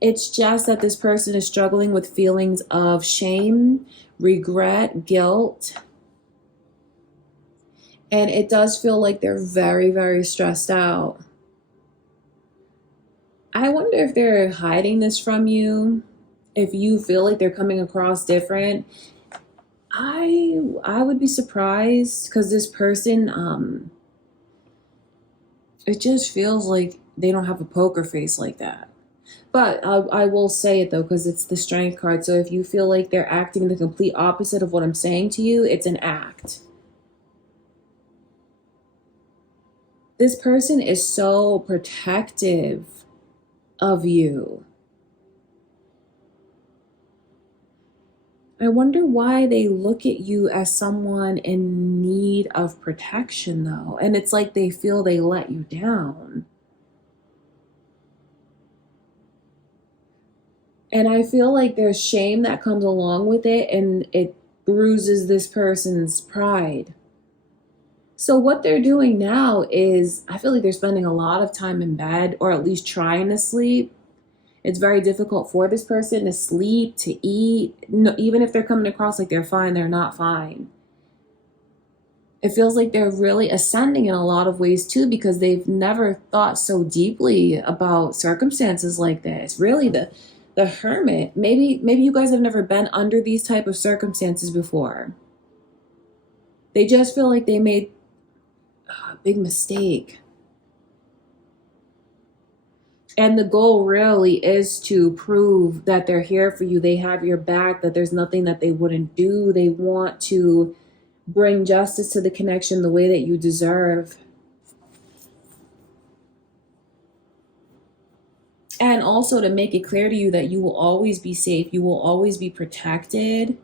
It's just that this person is struggling with feelings of shame, regret, guilt. And it does feel like they're very, very stressed out. I wonder if they're hiding this from you, if you feel like they're coming across different. I would be surprised because this person, it just feels like they don't have a poker face like that. But I will say it though, because it's the Strength card. So if you feel like they're acting the complete opposite of what I'm saying to you, it's an act. This person is so protective of you. I wonder why they look at you as someone in need of protection though. And it's like they feel they let you down. And I feel like there's shame that comes along with it, and it bruises this person's pride. So what they're doing now is, I feel like they're spending a lot of time in bed, or at least trying to sleep. It's very difficult for this person to sleep, to eat. No, even if they're coming across like they're fine, they're not fine. It feels like they're really ascending in a lot of ways too, because they've never thought so deeply about circumstances like this. Really, the Hermit, maybe you guys have never been under these type of circumstances before. They just feel like they made a big mistake. And the goal really is to prove that they're here for you. They have your back, that there's nothing that they wouldn't do. They want to bring justice to the connection the way that you deserve. And also to make it clear to you that you will always be safe. You will always be protected.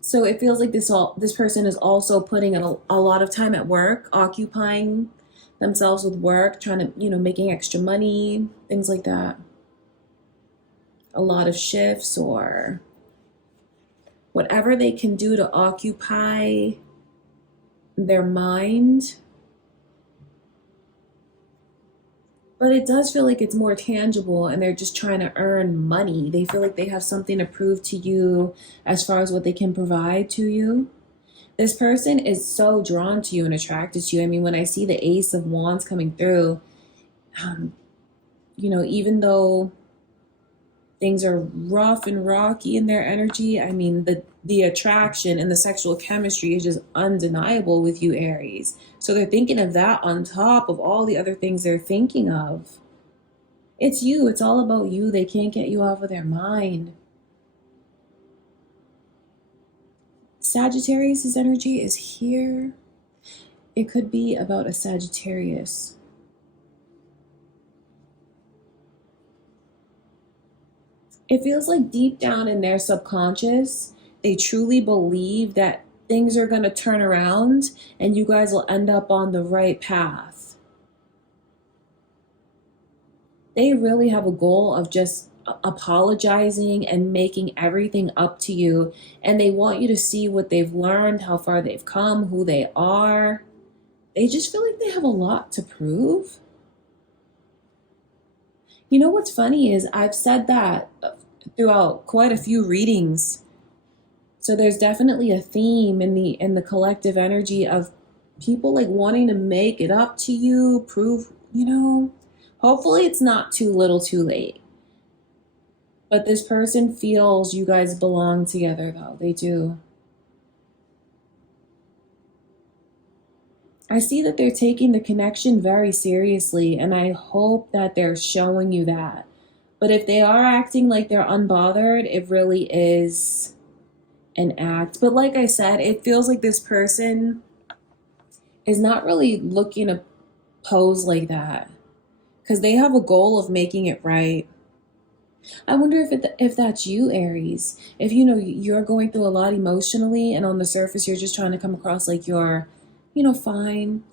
So it feels like this person is also putting in a lot of time at work, occupying themselves with work, trying to, making extra money, things like that. A lot of shifts or whatever they can do to occupy their mind. But it does feel like it's more tangible, and they're just trying to earn money. They feel like they have something to prove to you as far as what they can provide to you. This person is so drawn to you and attracted to you. I mean, when I see the Ace of Wands coming through, even though things are rough and rocky in their energy, I mean, the attraction and the sexual chemistry is just undeniable with you, Aries. So they're thinking of that on top of all the other things they're thinking of. It's you. It's all about you. They can't get you off of their mind. Sagittarius' energy is here. It could be about a Sagittarius. It feels like deep down in their subconscious, they truly believe that things are going to turn around and you guys will end up on the right path. They really have a goal of just apologizing and making everything up to you. And they want you to see what they've learned, how far they've come, who they are. They just feel like they have a lot to prove. You know what's funny is I've said that throughout quite a few readings So there's definitely a theme in the collective energy of people like wanting to make it up to you, prove, hopefully it's not too little too late. But this person feels you guys belong together though. They do. I see that they're taking the connection very seriously, and I hope that they're showing you that. But if they are acting like they're unbothered, it really is an act. But like I said, it feels like this person is not really looking to pose like that because they have a goal of making it right. I wonder if that's you, Aries. If you're going through a lot emotionally, and on the surface you're just trying to come across like you're, fine.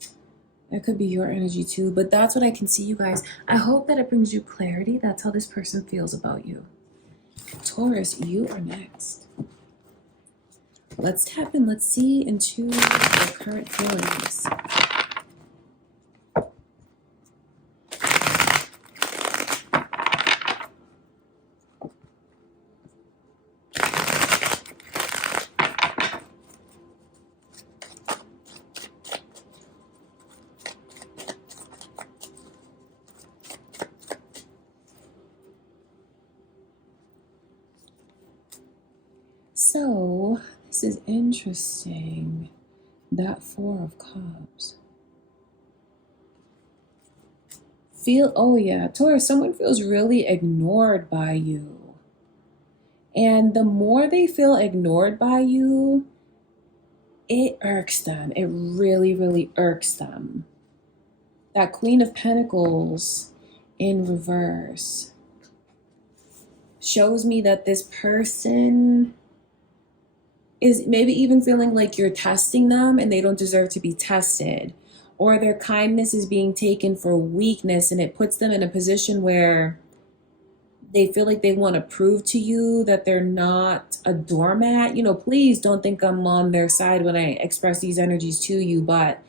That could be your energy too, but that's what I can see, you guys. I hope that it brings you clarity. That's how this person feels about you. Taurus, you are next. Let's tap in. Let's see into your current feelings. So, this is interesting. That Four of Cups. Oh yeah, Taurus, someone feels really ignored by you. And the more they feel ignored by you, it irks them. It really, really irks them. That Queen of Pentacles in reverse shows me that this person is maybe even feeling like you're testing them and they don't deserve to be tested, or their kindness is being taken for weakness, and it puts them in a position where they feel like they want to prove to you that they're not a doormat. Please don't think I'm on their side when I express these energies to you, but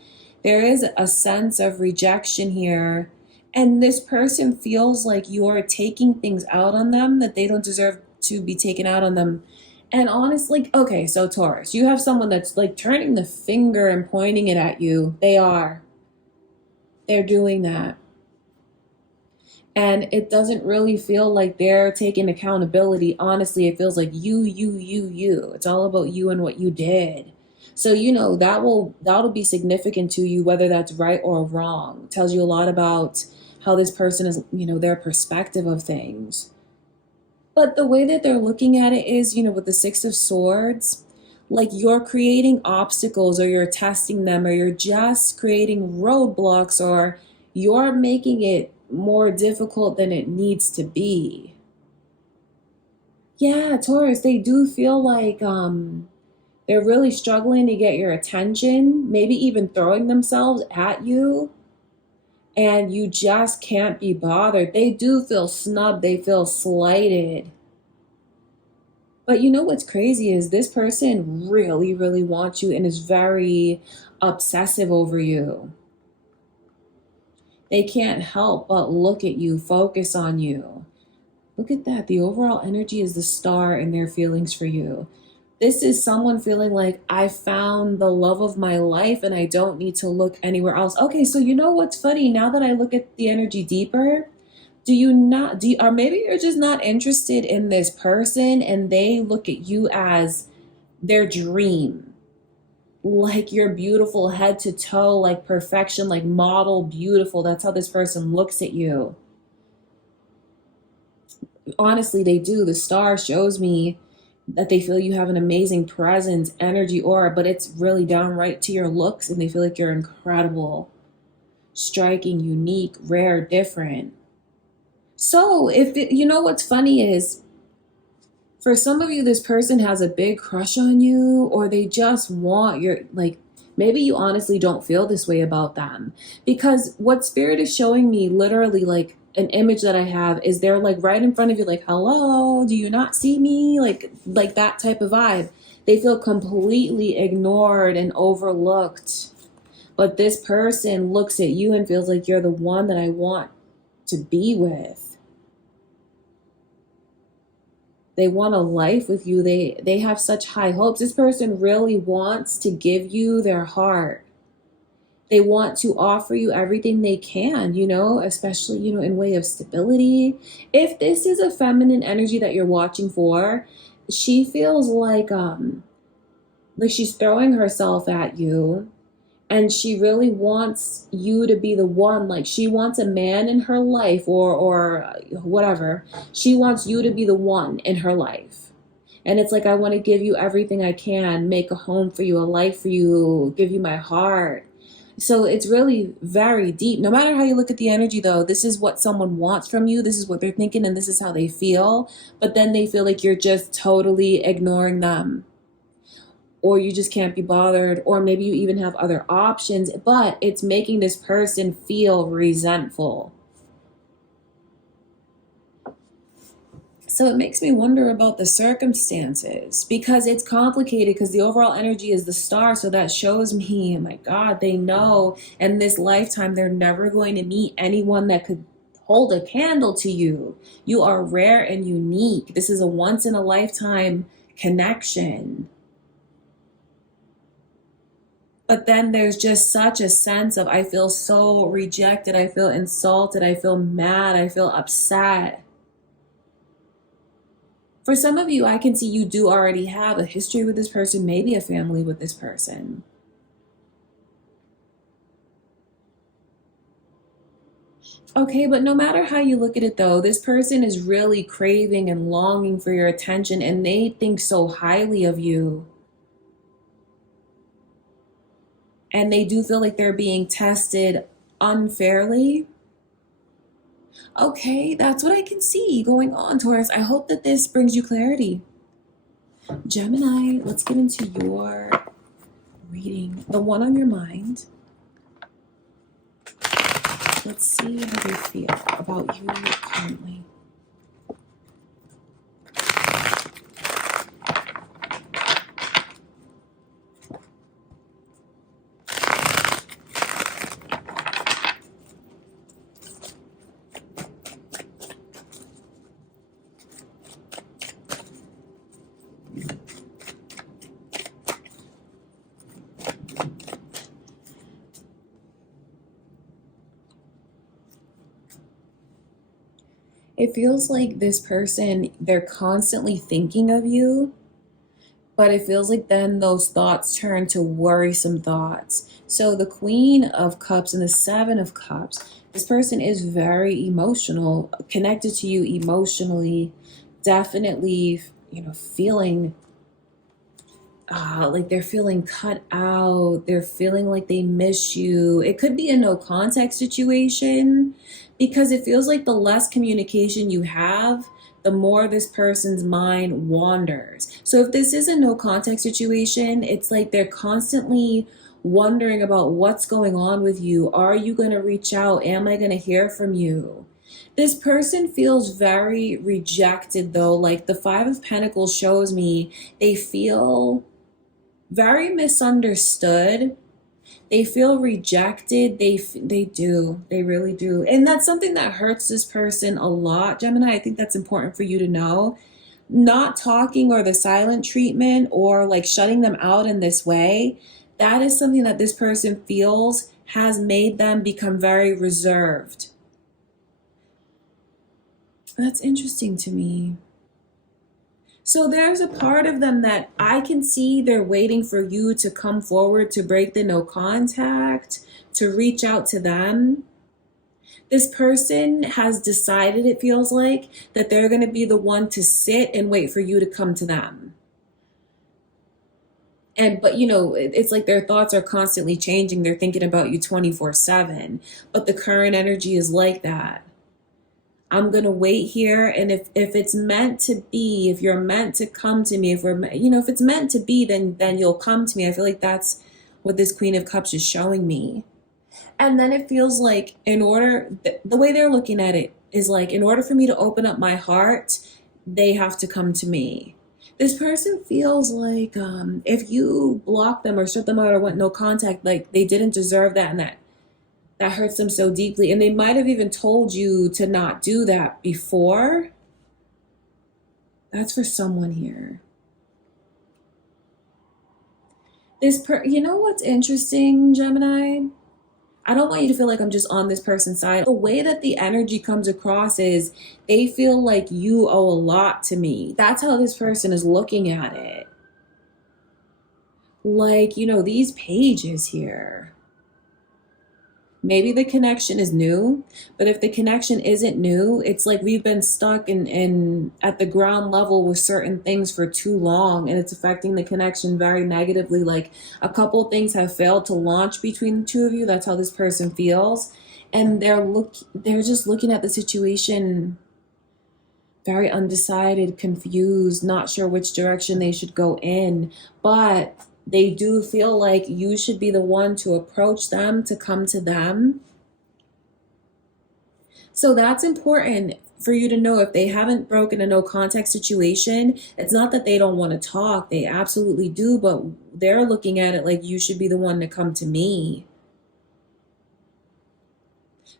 there is a sense of rejection here, and this person feels like you're taking things out on them that they don't deserve to be taken out on them. And honestly, okay, so Taurus, you have someone that's like turning the finger and pointing it at you. They're doing that. And it doesn't really feel like they're taking accountability. Honestly, it feels like you. It's all about you and what you did. So, that'll be significant to you, whether that's right or wrong. It tells you a lot about how this person is, their perspective of things. But the way that they're looking at it is, with the Six of Swords, like you're creating obstacles, or you're testing them, or you're just creating roadblocks, or you're making it more difficult than it needs to be. Yeah, Taurus, they do feel like they're really struggling to get your attention, maybe even throwing themselves at you, and you just can't be bothered. They do feel snubbed. They feel slighted. But what's crazy is this person really, really wants you and is very obsessive over you. They can't help but look at you, focus on you. Look at that. The overall energy is the star in their feelings for you. This is someone feeling like, I found the love of my life and I don't need to look anywhere else. Okay, so what's funny? Now that I look at the energy deeper, or maybe you're just not interested in this person and they look at you as their dream. Like you're beautiful head to toe, like perfection, like model beautiful. That's how this person looks at you. Honestly, they do. The star shows me that they feel you have an amazing presence, energy, aura, but it's really downright to your looks, and they feel like you're incredible, striking, unique, rare, different. So what's funny is, for some of you, this person has a big crush on you, or they just want maybe you honestly don't feel this way about them, because what Spirit is showing me, literally, like an image that I have, is they're like right in front of you, like, hello, do you not see me? Like that type of vibe. They feel completely ignored and overlooked. But this person looks at you and feels like you're the one that I want to be with. They want a life with you. They have such high hopes. This person really wants to give you their heart. They want to offer you everything they can, you know, especially, you know, in way of stability. If this is a feminine energy that you're watching for, she feels like she's throwing herself at you, and she really wants you to be the one. Like, she wants a man in her life, or whatever. She wants you to be the one in her life. And it's like, I want to give you everything I can, make a home for you, a life for you, give you my heart. So it's really very deep. No matter how you look at the energy, though, this is what someone wants from you. This is what they're thinking, and this is how they feel. But then they feel like you're just totally ignoring them, or you just can't be bothered, or maybe you even have other options, but it's making this person feel resentful. So it makes me wonder about the circumstances, because it's complicated, because the overall energy is the star. So that shows me, oh my God, they know in this lifetime they're never going to meet anyone that could hold a candle to you. You are rare and unique. This is a once in a lifetime connection. But then there's just such a sense of, I feel so rejected, I feel insulted, I feel mad, I feel upset. For some of you, I can see you do already have a history with this person, maybe a family with this person. Okay, but no matter how you look at it, though, this person is really craving and longing for your attention, and they think so highly of you. And they do feel like they're being tested unfairly. Okay, that's what I can see going on, Taurus. I hope that this brings you clarity. Gemini, let's get into your reading. The one on your mind. Let's see how they feel about you currently. It feels like this person, they're constantly thinking of you, but it feels like then those thoughts turn to worrisome thoughts. So the Queen of Cups and the Seven of Cups, this person is very emotional, connected to you emotionally, definitely, you know, feeling like they're feeling cut out. They're feeling like they miss you. It could be a no contact situation, because it feels like the less communication you have, the more this person's mind wanders. So if this is a no contact situation, it's like they're constantly wondering about what's going on with you. Are you going to reach out? Am I going to hear from you? This person feels very rejected, though. Like the Five of Pentacles shows me, they feel very misunderstood. They feel rejected. They do. They really do. And that's something that hurts this person a lot, Gemini. I think that's important for you to know. Not talking, or the silent treatment, or like shutting them out in this way, that is something that this person feels has made them become very reserved. That's interesting to me. So there's a part of them that I can see they're waiting for you to come forward, to break the no contact, to reach out to them. This person has decided, it feels like, that they're going to be the one to sit and wait for you to come to them. But you know, it's like their thoughts are constantly changing. They're thinking about you 24/7. But the current energy is like that. I'm going to wait here. And if it's meant to be, if you're meant to come to me, if it's meant to be, then you'll come to me. I feel like that's what this Queen of Cups is showing me. And then it feels like the way they're looking at it is like, in order for me to open up my heart, they have to come to me. This person feels like if you block them or shut them out or went no contact, like they didn't deserve that, and that hurts them so deeply. And they might have even told you to not do that before. That's for someone here. You know what's interesting, Gemini? I don't want you to feel like I'm just on this person's side. The way that the energy comes across is they feel like you owe a lot to me. That's how this person is looking at it. Like, you know, these pages here. Maybe the connection is new, but if the connection isn't new, it's like we've been stuck in at the ground level with certain things for too long, and it's affecting the connection very negatively. Like a couple of things have failed to launch between the two of you. That's how this person feels. And they're just looking at the situation very undecided, confused, not sure which direction they should go in. But they do feel like you should be the one to approach them, to come to them. So that's important for you to know. If they haven't broken a no contact situation, it's not that they don't want to talk. They absolutely do, but they're looking at it like you should be the one to come to me.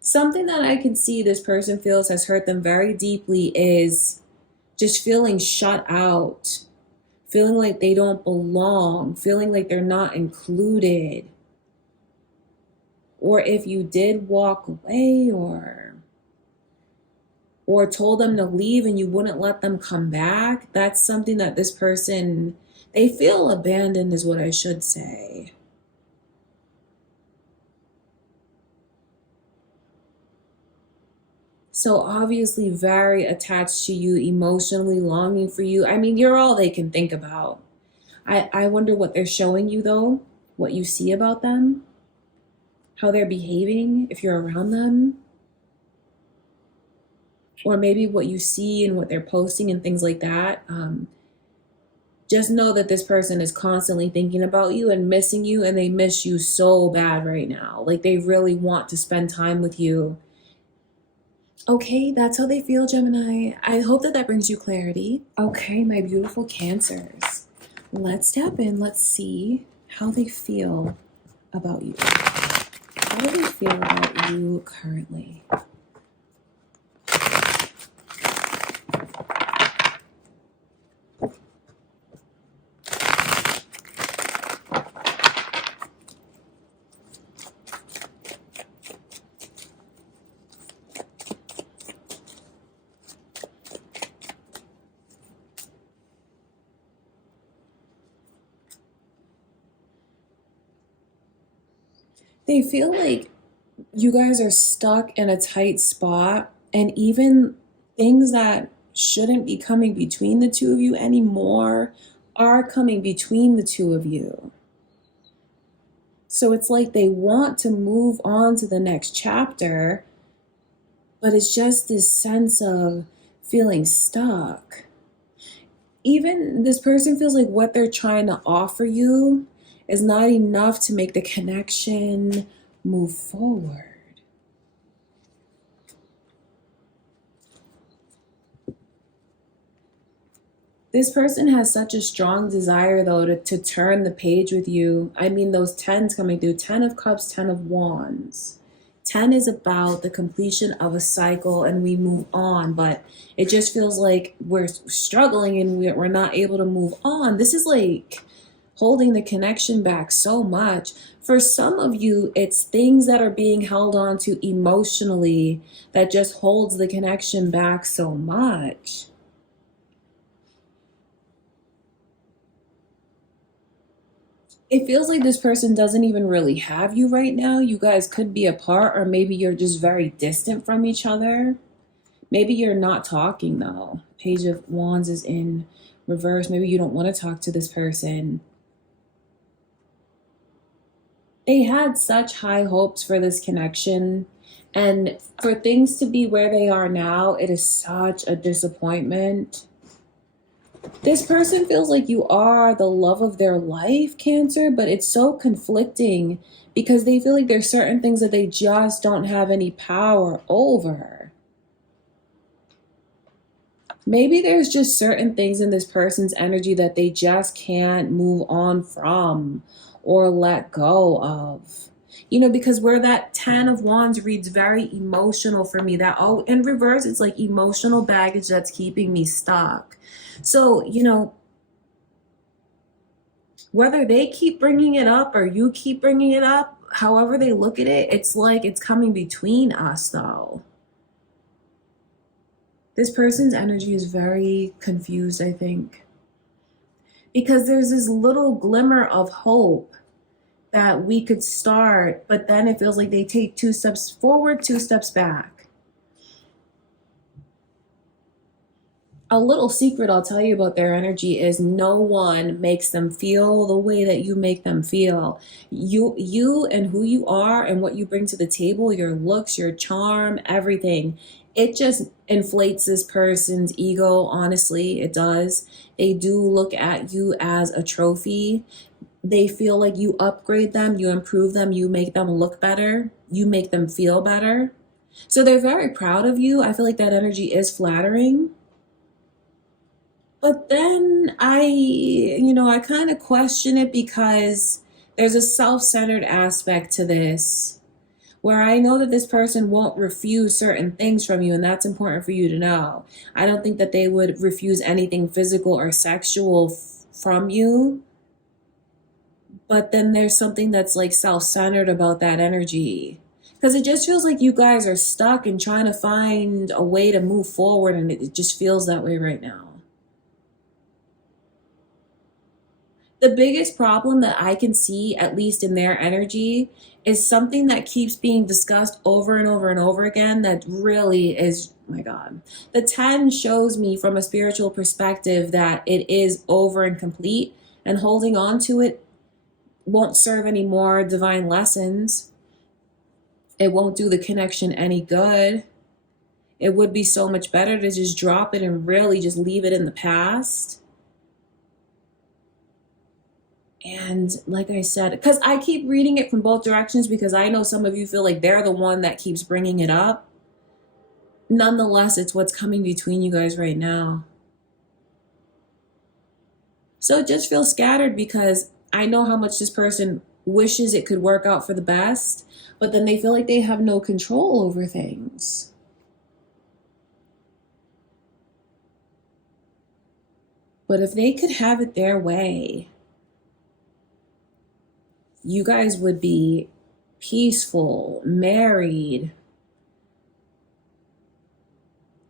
Something that I can see this person feels has hurt them very deeply is just feeling shut out. Feeling like they don't belong, feeling like they're not included. Or if you did walk away or told them to leave and you wouldn't let them come back, that's something that this person, they feel abandoned is what I should say. So obviously very attached to you, emotionally longing for you. I mean, you're all they can think about. I wonder what they're showing you though, what you see about them, how they're behaving if you're around them, or maybe what you see and what they're posting and things like that. Just know that this person is constantly thinking about you and missing you, and they miss you so bad right now. Like they really want to spend time with you. Okay, that's how they feel, Gemini. I hope that that brings you clarity. Okay, my beautiful Cancers. Let's tap in. Let's see how they feel about you. How do they feel about you currently? They feel like you guys are stuck in a tight spot, and even things that shouldn't be coming between the two of you anymore are coming between the two of you. So it's like they want to move on to the next chapter, but it's just this sense of feeling stuck. Even this person feels like what they're trying to offer you is not enough to make the connection move forward. This person has such a strong desire, though, to turn the page with you. I mean, those 10s coming through, 10 of Cups, 10 of Wands. 10 is about the completion of a cycle and we move on, but it just feels like we're struggling and we're not able to move on. This is like holding the connection back so much. For some of you, it's things that are being held on to emotionally that just holds the connection back so much. It feels like this person doesn't even really have you right now. You guys could be apart, or maybe you're just very distant from each other. Maybe you're not talking though. Page of Wands is in reverse. Maybe you don't want to talk to this person. They had such high hopes for this connection, and for things to be where they are now, it is such a disappointment. This person feels like you are the love of their life, Cancer, but it's so conflicting because they feel like there's certain things that they just don't have any power over. Maybe there's just certain things in this person's energy that they just can't move on from or let go of. You know, because where that 10 of Wands reads very emotional for me, that in reverse, it's like emotional baggage that's keeping me stuck. So, you know, whether they keep bringing it up or you keep bringing it up, however they look at it, it's like it's coming between us, though. This person's energy is very confused, I think, because there's this little glimmer of hope that we could start, but then it feels like they take 2 steps forward, 2 steps back. A little secret I'll tell you about their energy is no one makes them feel the way that you make them feel. You and who you are and what you bring to the table, your looks, your charm, everything. It just inflates this person's ego, honestly, it does. They do look at you as a trophy. They feel like you upgrade them, you improve them, you make them look better, you make them feel better. So they're very proud of you. I feel like that energy is flattering. But then I kind of question it because there's a self-centered aspect to this where I know that this person won't refuse certain things from you, and that's important for you to know. I don't think that they would refuse anything physical or sexual from you. But then there's something that's like self-centered about that energy. Because it just feels like you guys are stuck and trying to find a way to move forward, and it just feels that way right now. The biggest problem that I can see, at least in their energy, is something that keeps being discussed over and over and over again that really is, my God. The 10 shows me from a spiritual perspective that it is over and complete, and holding on to it won't serve any more divine lessons. It won't do the connection any good. It would be so much better to just drop it and really just leave it in the past. And like I said, because I keep reading it from both directions because I know some of you feel like they're the one that keeps bringing it up. Nonetheless, it's what's coming between you guys right now. So it just feels scattered because I know how much this person wishes it could work out for the best, but then they feel like they have no control over things. But if they could have it their way, you guys would be peaceful, married.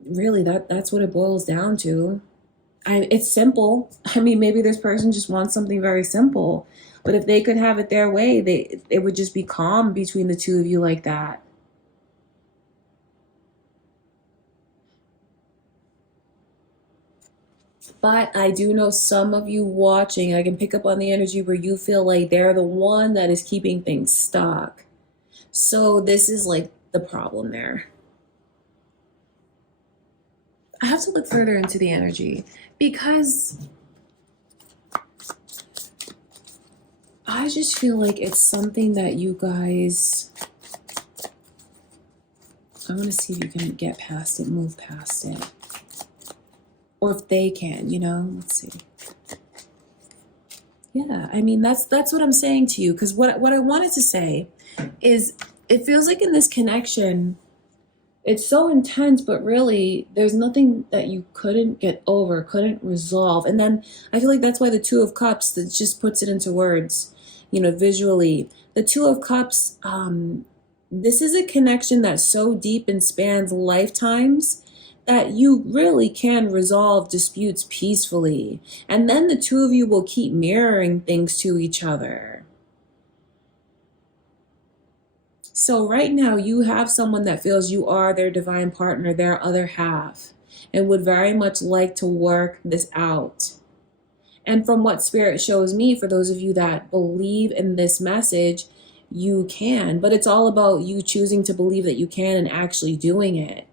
Really, that's what it boils down to. It's simple. I mean, maybe this person just wants something very simple. But if they could have it their way, it would just be calm between the two of you like that. But I do know some of you watching, I can pick up on the energy where you feel like they're the one that is keeping things stuck. So this is like the problem there. I have to look further into the energy because I just feel like it's something that you guys, I want to see if you can get past it, move past it. Or if they can, let's see. Yeah, I mean, that's what I'm saying to you. Because what I wanted to say is it feels like in this connection, it's so intense, but really there's nothing that you couldn't get over, couldn't resolve. And then I feel like that's why the Two of Cups, that just puts it into words, visually. The Two of Cups, this is a connection that's so deep and spans lifetimes that you really can resolve disputes peacefully. And then the two of you will keep mirroring things to each other. So right now you have someone that feels you are their divine partner, their other half, and would very much like to work this out. And from what Spirit shows me, for those of you that believe in this message, you can. But it's all about you choosing to believe that you can and actually doing it.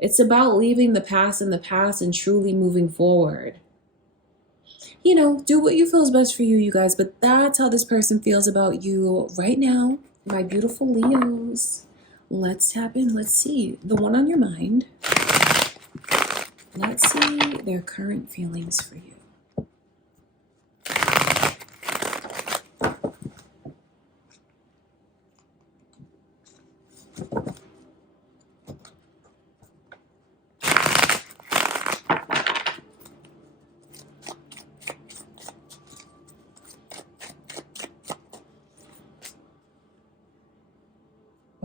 It's about leaving the past in the past and truly moving forward. Do what you feel is best for you, you guys. But that's how this person feels about you right now, my beautiful Leos. Let's tap in. Let's see. The one on your mind. Let's see their current feelings for you.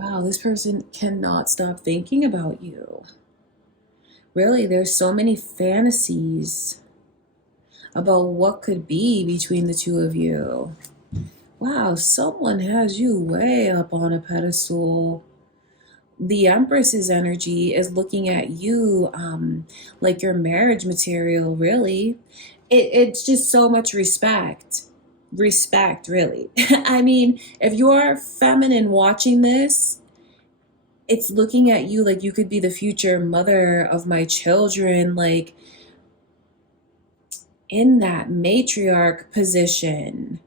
Wow, this person cannot stop thinking about you. Really, there's so many fantasies about what could be between the two of you. Wow, someone has you way up on a pedestal. The Empress's energy is looking at you like your marriage material, really. It's just so much respect. Respect, really. I mean, if you're feminine watching this, it's looking at you like you could be the future mother of my children, like in that matriarch position.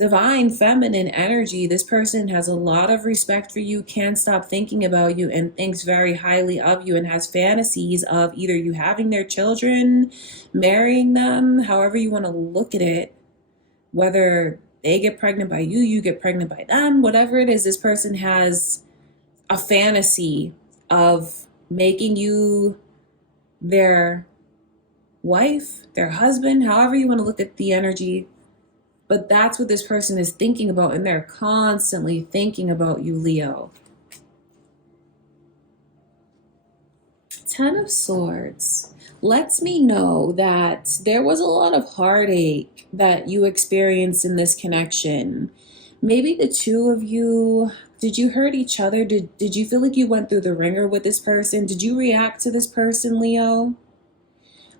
Divine feminine energy. This person has a lot of respect for you, can't stop thinking about you, and thinks very highly of you, and has fantasies of either you having their children, marrying them, however you want to look at it. Whether they get pregnant by you, you get pregnant by them, whatever it is, this person has a fantasy of making you their wife, their husband, however you want to look at the energy. But that's what this person is thinking about, and they're constantly thinking about you, Leo. Ten of Swords lets me know that there was a lot of heartache that you experienced in this connection. Maybe the two of you, did you hurt each other? Did you feel like you went through the ringer with this person? Did you react to this person, Leo?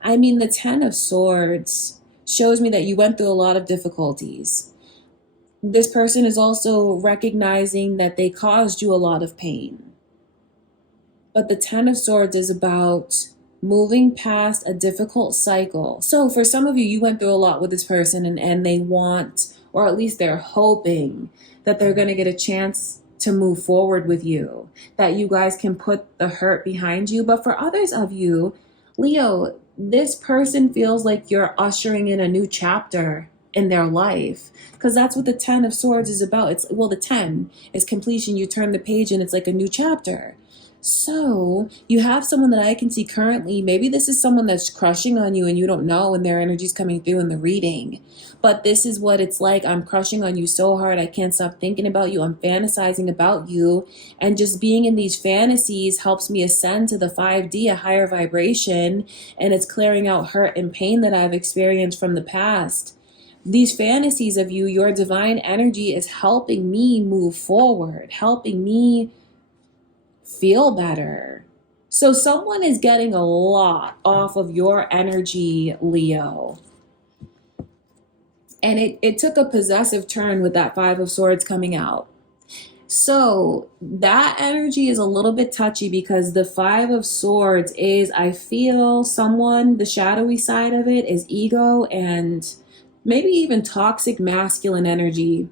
I mean, the Ten of Swords shows me that you went through a lot of difficulties. This person is also recognizing that they caused you a lot of pain. But the Ten of Swords is about moving past a difficult cycle. So for some of you, you went through a lot with this person, and they want, or at least they're hoping, that they're going to get a chance to move forward with you, that you guys can put the hurt behind you. But for others of you, Leo, this person feels like you're ushering in a new chapter in their life, because that's what the Ten of Swords is about. The 10 is completion. You turn the page and it's like a new chapter. So you have someone that I can see currently. Maybe this is someone that's crushing on you and you don't know, and their energy's coming through in the reading. But this is what it's like. I'm crushing on you so hard. I can't stop thinking about you. I'm fantasizing about you. And just being in these fantasies helps me ascend to the 5D, a higher vibration. And it's clearing out hurt and pain that I've experienced from the past. These fantasies of you, your divine energy is helping me move forward, helping me feel better. So someone is getting a lot off of your energy, Leo. And it took a possessive turn with that Five of Swords coming out. So that energy is a little bit touchy, because the Five of Swords is, I feel someone, the shadowy side of it is ego and maybe even toxic masculine energy.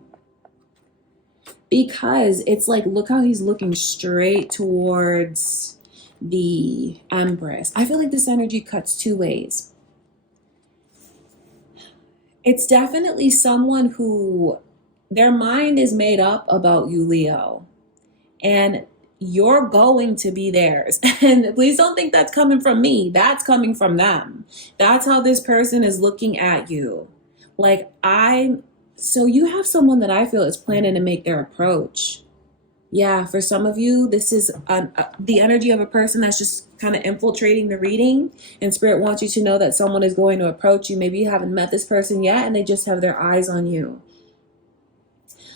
Because it's like, look how he's looking straight towards the Empress. I feel like this energy cuts two ways. It's definitely someone who their mind is made up about you, Leo. And you're going to be theirs. And please don't think that's coming from me. That's coming from them. That's how this person is looking at you. So you have someone that I feel is planning to make their approach. Yeah, for some of you, this is the energy of a person that's just kind of infiltrating the reading. And Spirit wants you to know that someone is going to approach you. Maybe you haven't met this person yet, and they just have their eyes on you.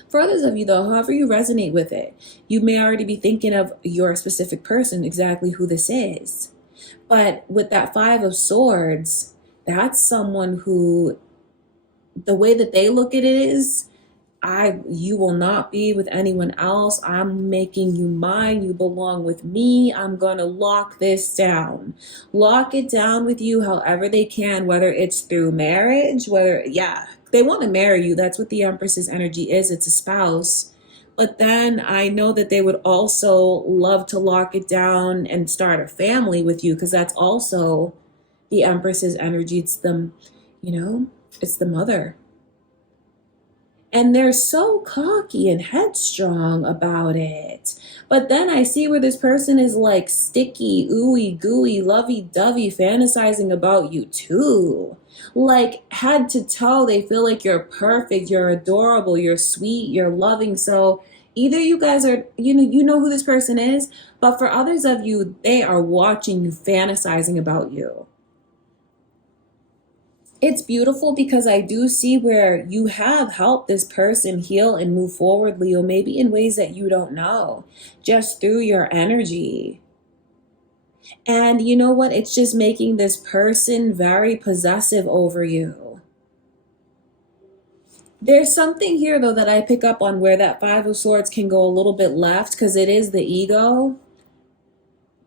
For others of you, though, however you resonate with it, you may already be thinking of your specific person, exactly who this is. But with that Five of Swords, that's someone who, the way that they look at it is, you will not be with anyone else. I'm making you mine. You belong with me. I'm going to lock this down. Lock it down with you however they can, whether it's through marriage, they want to marry you. That's what the Empress's energy is. It's a spouse. But then I know that they would also love to lock it down and start a family with you, because that's also the Empress's energy. It's it's the mother. And they're so cocky and headstrong about it. But then I see where this person is like sticky, ooey gooey, lovey-dovey, fantasizing about you too. Like head to toe, they feel like you're perfect, you're adorable, you're sweet, you're loving. So Either you guys are, you know who this person is, but for others of you, they are watching you, fantasizing about you. It's beautiful because I do see where you have helped this person heal and move forward, Leo, maybe in ways that you don't know, just through your energy. And you know what? It's just making this person very possessive over you. There's something here, though, that I pick up on where that Five of Swords can go a little bit left because it is the ego,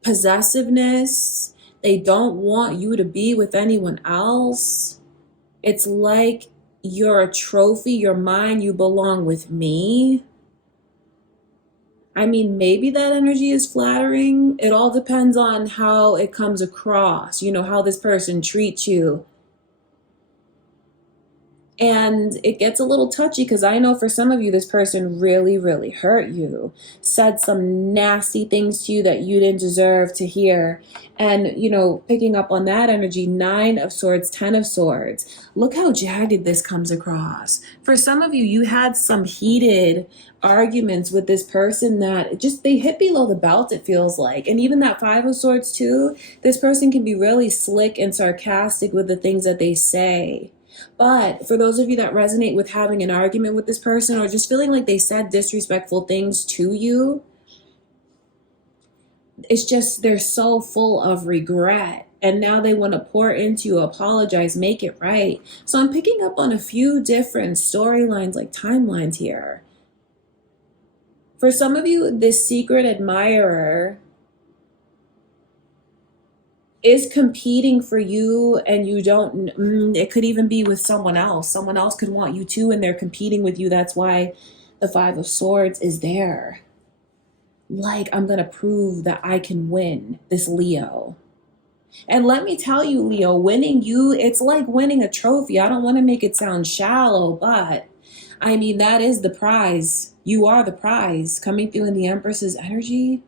possessiveness. They don't want you to be with anyone else. It's like you're a trophy, you're mine, you belong with me. I mean, maybe that energy is flattering. It all depends on how it comes across, how this person treats you. And it gets a little touchy because I know for some of you, this person really, really hurt you, said some nasty things to you that you didn't deserve to hear. And, picking up on that energy, 9 of Swords, 10 of Swords. Look how jagged this comes across. For some of you, you had some heated arguments with this person that they hit below the belt, it feels like. And even that 5 of Swords too, this person can be really slick and sarcastic with the things that they say. But for those of you that resonate with having an argument with this person or just feeling like they said disrespectful things to you, it's just they're so full of regret. And now they want to pour into you, apologize, make it right. So I'm picking up on a few different storylines, like timelines here. For some of you, this secret admirer is competing for you and you don't, it could even be with someone else. Someone else could want you too and they're competing with you. That's why the 5 of Swords is there. Like, I'm going to prove that I can win this Leo. And let me tell you, Leo, winning you, it's like winning a trophy. I don't want to make it sound shallow, but I mean, that is the prize. You are the prize coming through in the Empress's energy.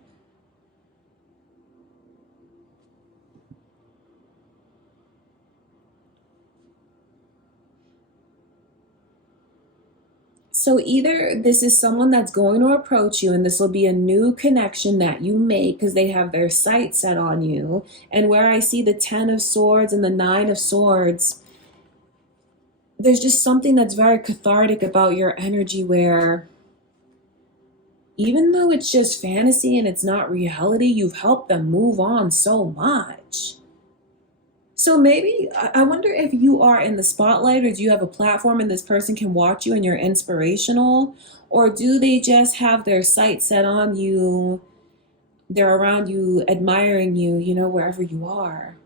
So either this is someone that's going to approach you and this will be a new connection that you make because they have their sights set on you. And where I see the 10 of Swords and the 9 of Swords, there's just something that's very cathartic about your energy where even though it's just fantasy and it's not reality, you've helped them move on so much. So maybe, I wonder if you are in the spotlight or do you have a platform and this person can watch you and you're inspirational? Or do they just have their sights set on you, they're around you, admiring you, wherever you are?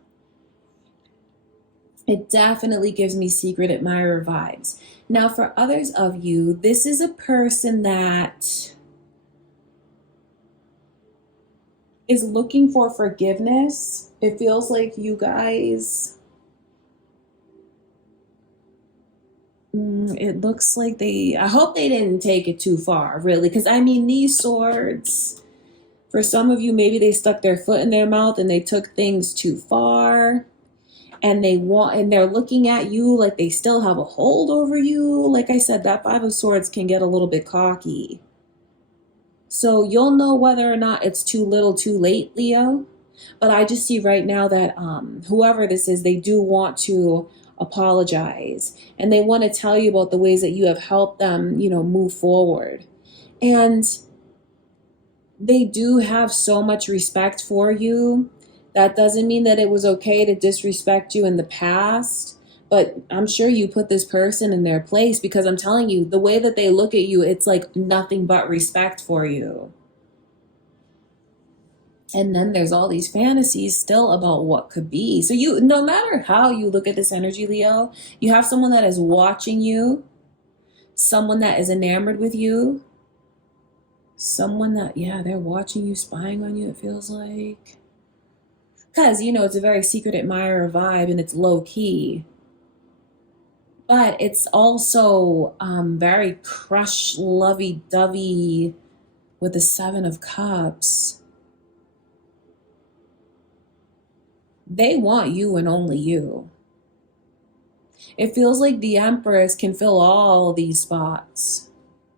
It definitely gives me secret admirer vibes. Now, for others of you, this is a person that is looking for forgiveness. It feels like you guys, it looks like I hope they didn't take it too far, really. Because I mean, these swords, for some of you, maybe they stuck their foot in their mouth and they took things too far. And they're looking at you like they still have a hold over you. Like I said, that 5 of Swords can get a little bit cocky. So you'll know whether or not it's too little too late, Leo. But I just see right now that whoever this is, they do want to apologize. And they want to tell you about the ways that you have helped them, move forward. And they do have so much respect for you. That doesn't mean that it was okay to disrespect you in the past. But I'm sure you put this person in their place because I'm telling you, the way that they look at you, it's like nothing but respect for you. And then there's all these fantasies still about what could be. So no matter how you look at this energy, Leo, you have someone that is watching you, someone that is enamored with you, someone that, they're watching you, spying on you, it feels like. Because, it's a very secret admirer vibe and it's low key. But it's also very crush, lovey-dovey with the 7 of Cups. They want you and only you. It feels like the Empress can fill all these spots.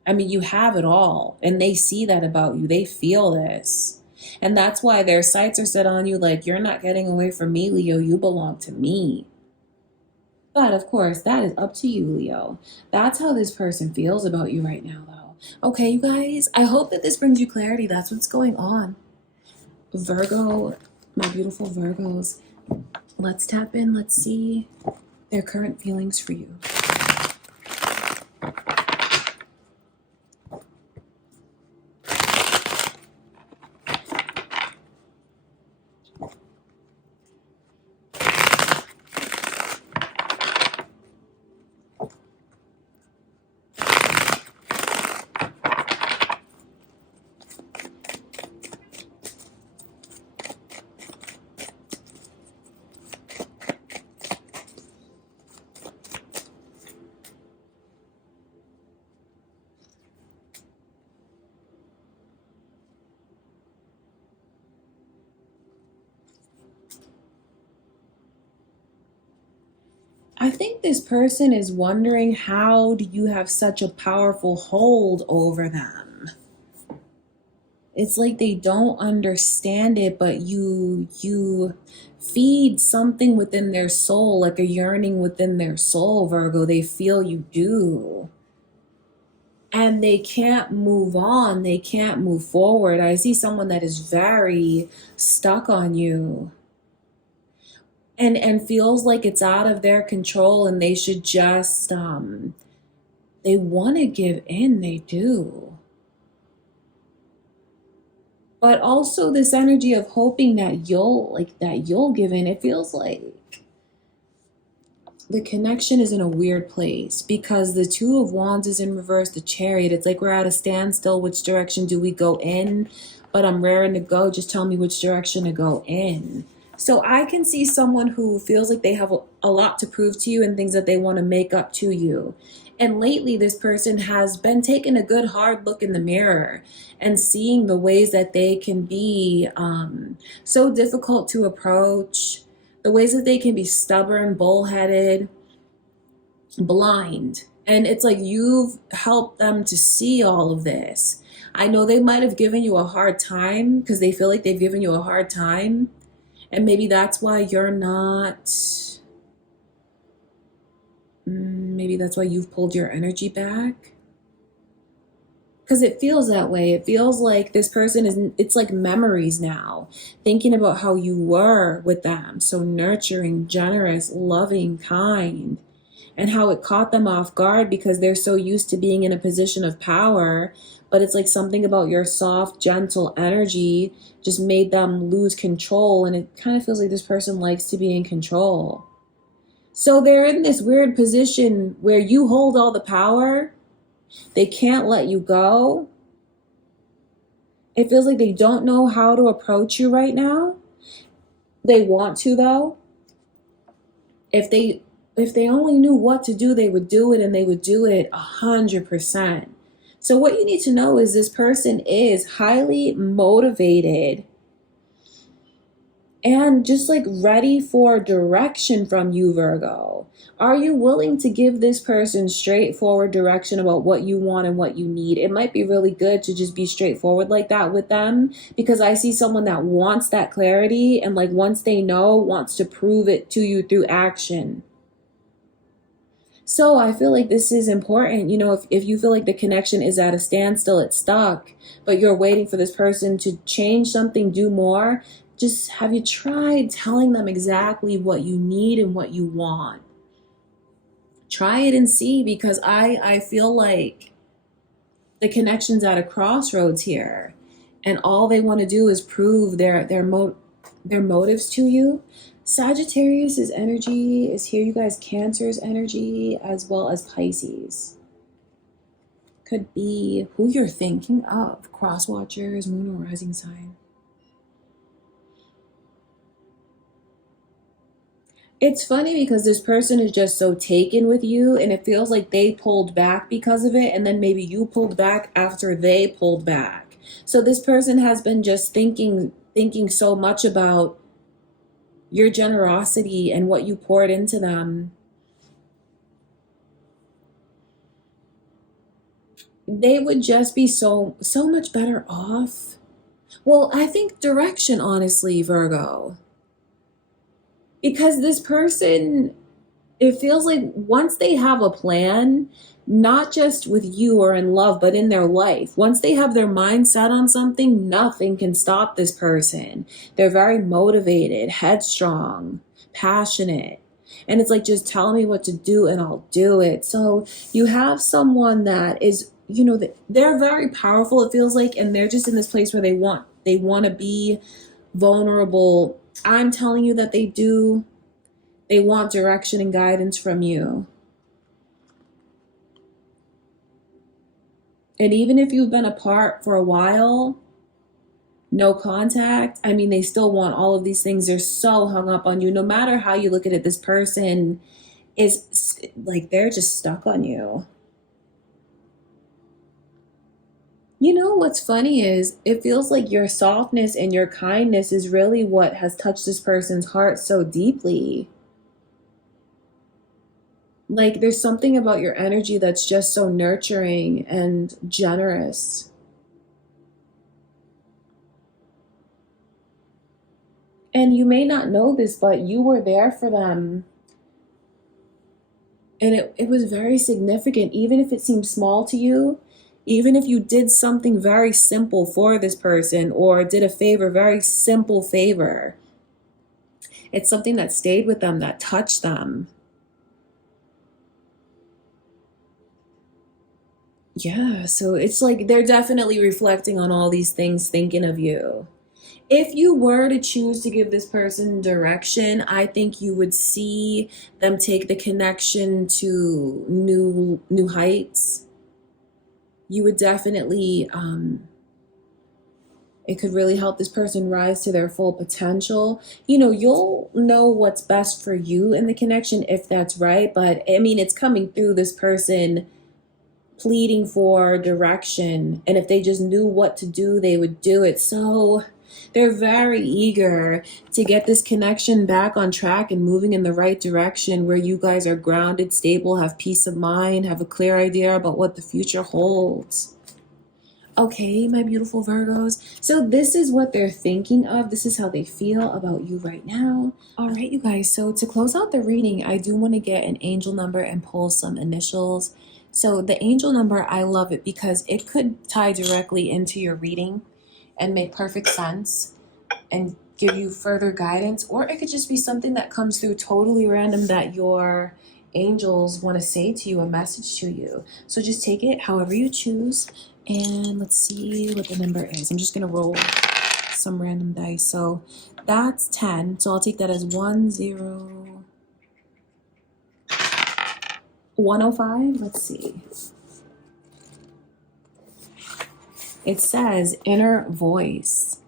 I mean, you have it all, and they see that about you. They feel this. And that's why their sights are set on you like, you're not getting away from me, Leo. You belong to me. But of course, that is up to you, Leo. That's how this person feels about you right now, though. Okay, you guys, I hope that this brings you clarity. That's what's going on. Virgo, my beautiful Virgos, let's tap in. Let's see their current feelings for you. I think this person is wondering, how do you have such a powerful hold over them? It's like they don't understand it, but you feed something within their soul, like a yearning within their soul, Virgo. They feel you do. And they can't move on. They can't move forward. I see someone that is very stuck on you. And feels like it's out of their control, and they should just they want to give in, they do. But also this energy of hoping that you'll give in. It feels like the connection is in a weird place, because the Two of Wands is in reverse, the Chariot. It's like we're at a standstill. Which direction do we go in? But I'm raring to go. Just tell me which direction to go in. So I can see someone who feels like they have a lot to prove to you and things that they want to make up to you. And lately, this person has been taking a good hard look in the mirror and seeing the ways that they can be so difficult to approach, the ways that they can be stubborn, bullheaded, blind. And it's like you've helped them to see all of this. I know they might have given you a hard time because they feel like they've given you a hard time. And maybe that's why you're not, maybe that's why you've pulled your energy back. Because it feels that way. It feels like this person it's like memories now. Thinking about how you were with them. So nurturing, generous, loving, kind. And how it caught them off guard because they're so used to being in a position of power. But it's like something about your soft, gentle energy just made them lose control. And it kind of feels like this person likes to be in control. So they're in this weird position where you hold all the power. They can't let you go. It feels like they don't know how to approach you right now. They want to, though. If they only knew what to do, they would do it, and they would do it 100%. So what you need to know is this person is highly motivated and just like ready for direction from you, Virgo. Are you willing to give this person straightforward direction about what you want and what you need? It might be really good to just be straightforward like that with them, because I see someone that wants that clarity and like once they know, wants to prove it to you through action. So I feel like this is important. You know, if you feel like the connection is at a standstill, it's stuck, but you're waiting for this person to change something, do more, just have you tried telling them exactly what you need and what you want? Try it and see, because I feel like the connection's at a crossroads here, and all they want to do is prove their motives to you. Sagittarius' energy is here, you guys. Cancer's energy, as well as Pisces. Could be who you're thinking of. Cross watchers, moon or rising sign. It's funny because this person is just so taken with you, and it feels like they pulled back because of it, and then maybe you pulled back after they pulled back. So this person has been just thinking so much about your generosity and what you poured into them. they would just be so much better off. Well, I think direction, honestly, Virgo. Because this person, it feels like once they have a plan, not just with you or in love, but in their life, once they have their mind set on something, nothing can stop this person. They're very motivated, headstrong, passionate. And it's like, just tell me what to do and I'll do it. So you have someone that is, you know, they're very powerful, it feels like, and they're just in this place where they want to be vulnerable. I'm telling you that they do. They want direction and guidance from you. And even if you've been apart for a while, no contact, I mean, they still want all of these things. They're so hung up on you. No matter how you look at it, this person is like, they're just stuck on you. You know, what's funny is it feels like your softness and your kindness is really what has touched this person's heart so deeply. Like, there's something about your energy that's just so nurturing and generous. And you may not know this, but you were there for them. And it was very significant, even if it seemed small to you, even if you did something very simple for this person or did a favor, very simple favor. It's something that stayed with them, that touched them. Yeah, so it's like they're definitely reflecting on all these things, thinking of you. If you were to choose to give this person direction, I think you would see them take the connection to new heights. You would definitely, it could really help this person rise to their full potential. You know, you'll know what's best for you in the connection if that's right. But I mean, it's coming through this person pleading for direction. And if they just knew what to do, they would do it. So they're very eager to get this connection back on track and moving in the right direction where you guys are grounded, stable, have peace of mind, have a clear idea about what the future holds. Okay, my beautiful Virgos. So this is what they're thinking of. This is how they feel about you right now. All right, you guys. So to close out the reading, I do want to get an angel number and pull some initials. So the angel number, I love it because it could tie directly into your reading and make perfect sense and give you further guidance, or it could just be something that comes through totally random that your angels want to say to you, a message to you. So just take it however you choose, and let's see what the number is. I'm just going to roll some random dice. So that's 10. So I'll take that as 105. Let's see. It says inner voice.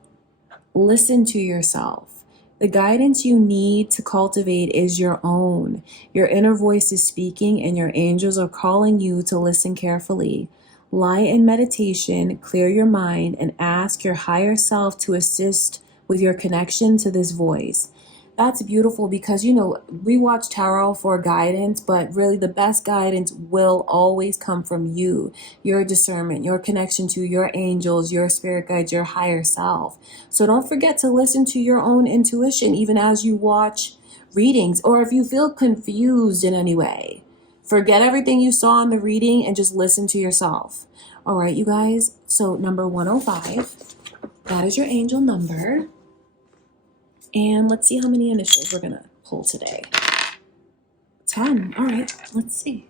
Listen to yourself. The guidance you need to cultivate is your own. Your inner voice is speaking and your angels are calling you to listen carefully. Lie in meditation, clear your mind, and ask your higher self to assist with your connection to this voice. That's beautiful because, you know, we watch tarot for guidance, but really the best guidance will always come from you, your discernment, your connection to your angels, your spirit guides, your higher self. So don't forget to listen to your own intuition, even as you watch readings, or if you feel confused in any way. Forget everything you saw in the reading and just listen to yourself. All right, you guys. So number 105, that is your angel number. And let's see how many initials we're going to pull today. 10. All right, let's see.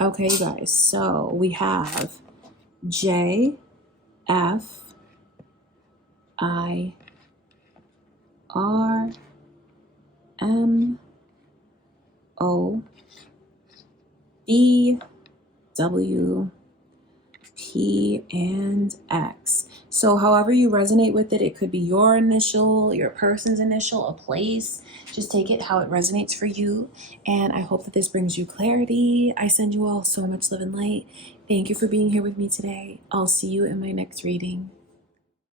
Okay, you guys. So we have J, F, I, R, M, O, B, W, P, and X. So however you resonate with it, it could be your initial, your person's initial, a place. Just take it how it resonates for you. And I hope that this brings you clarity. I send you all so much love and light. Thank you for being here with me today. I'll see you in my next reading.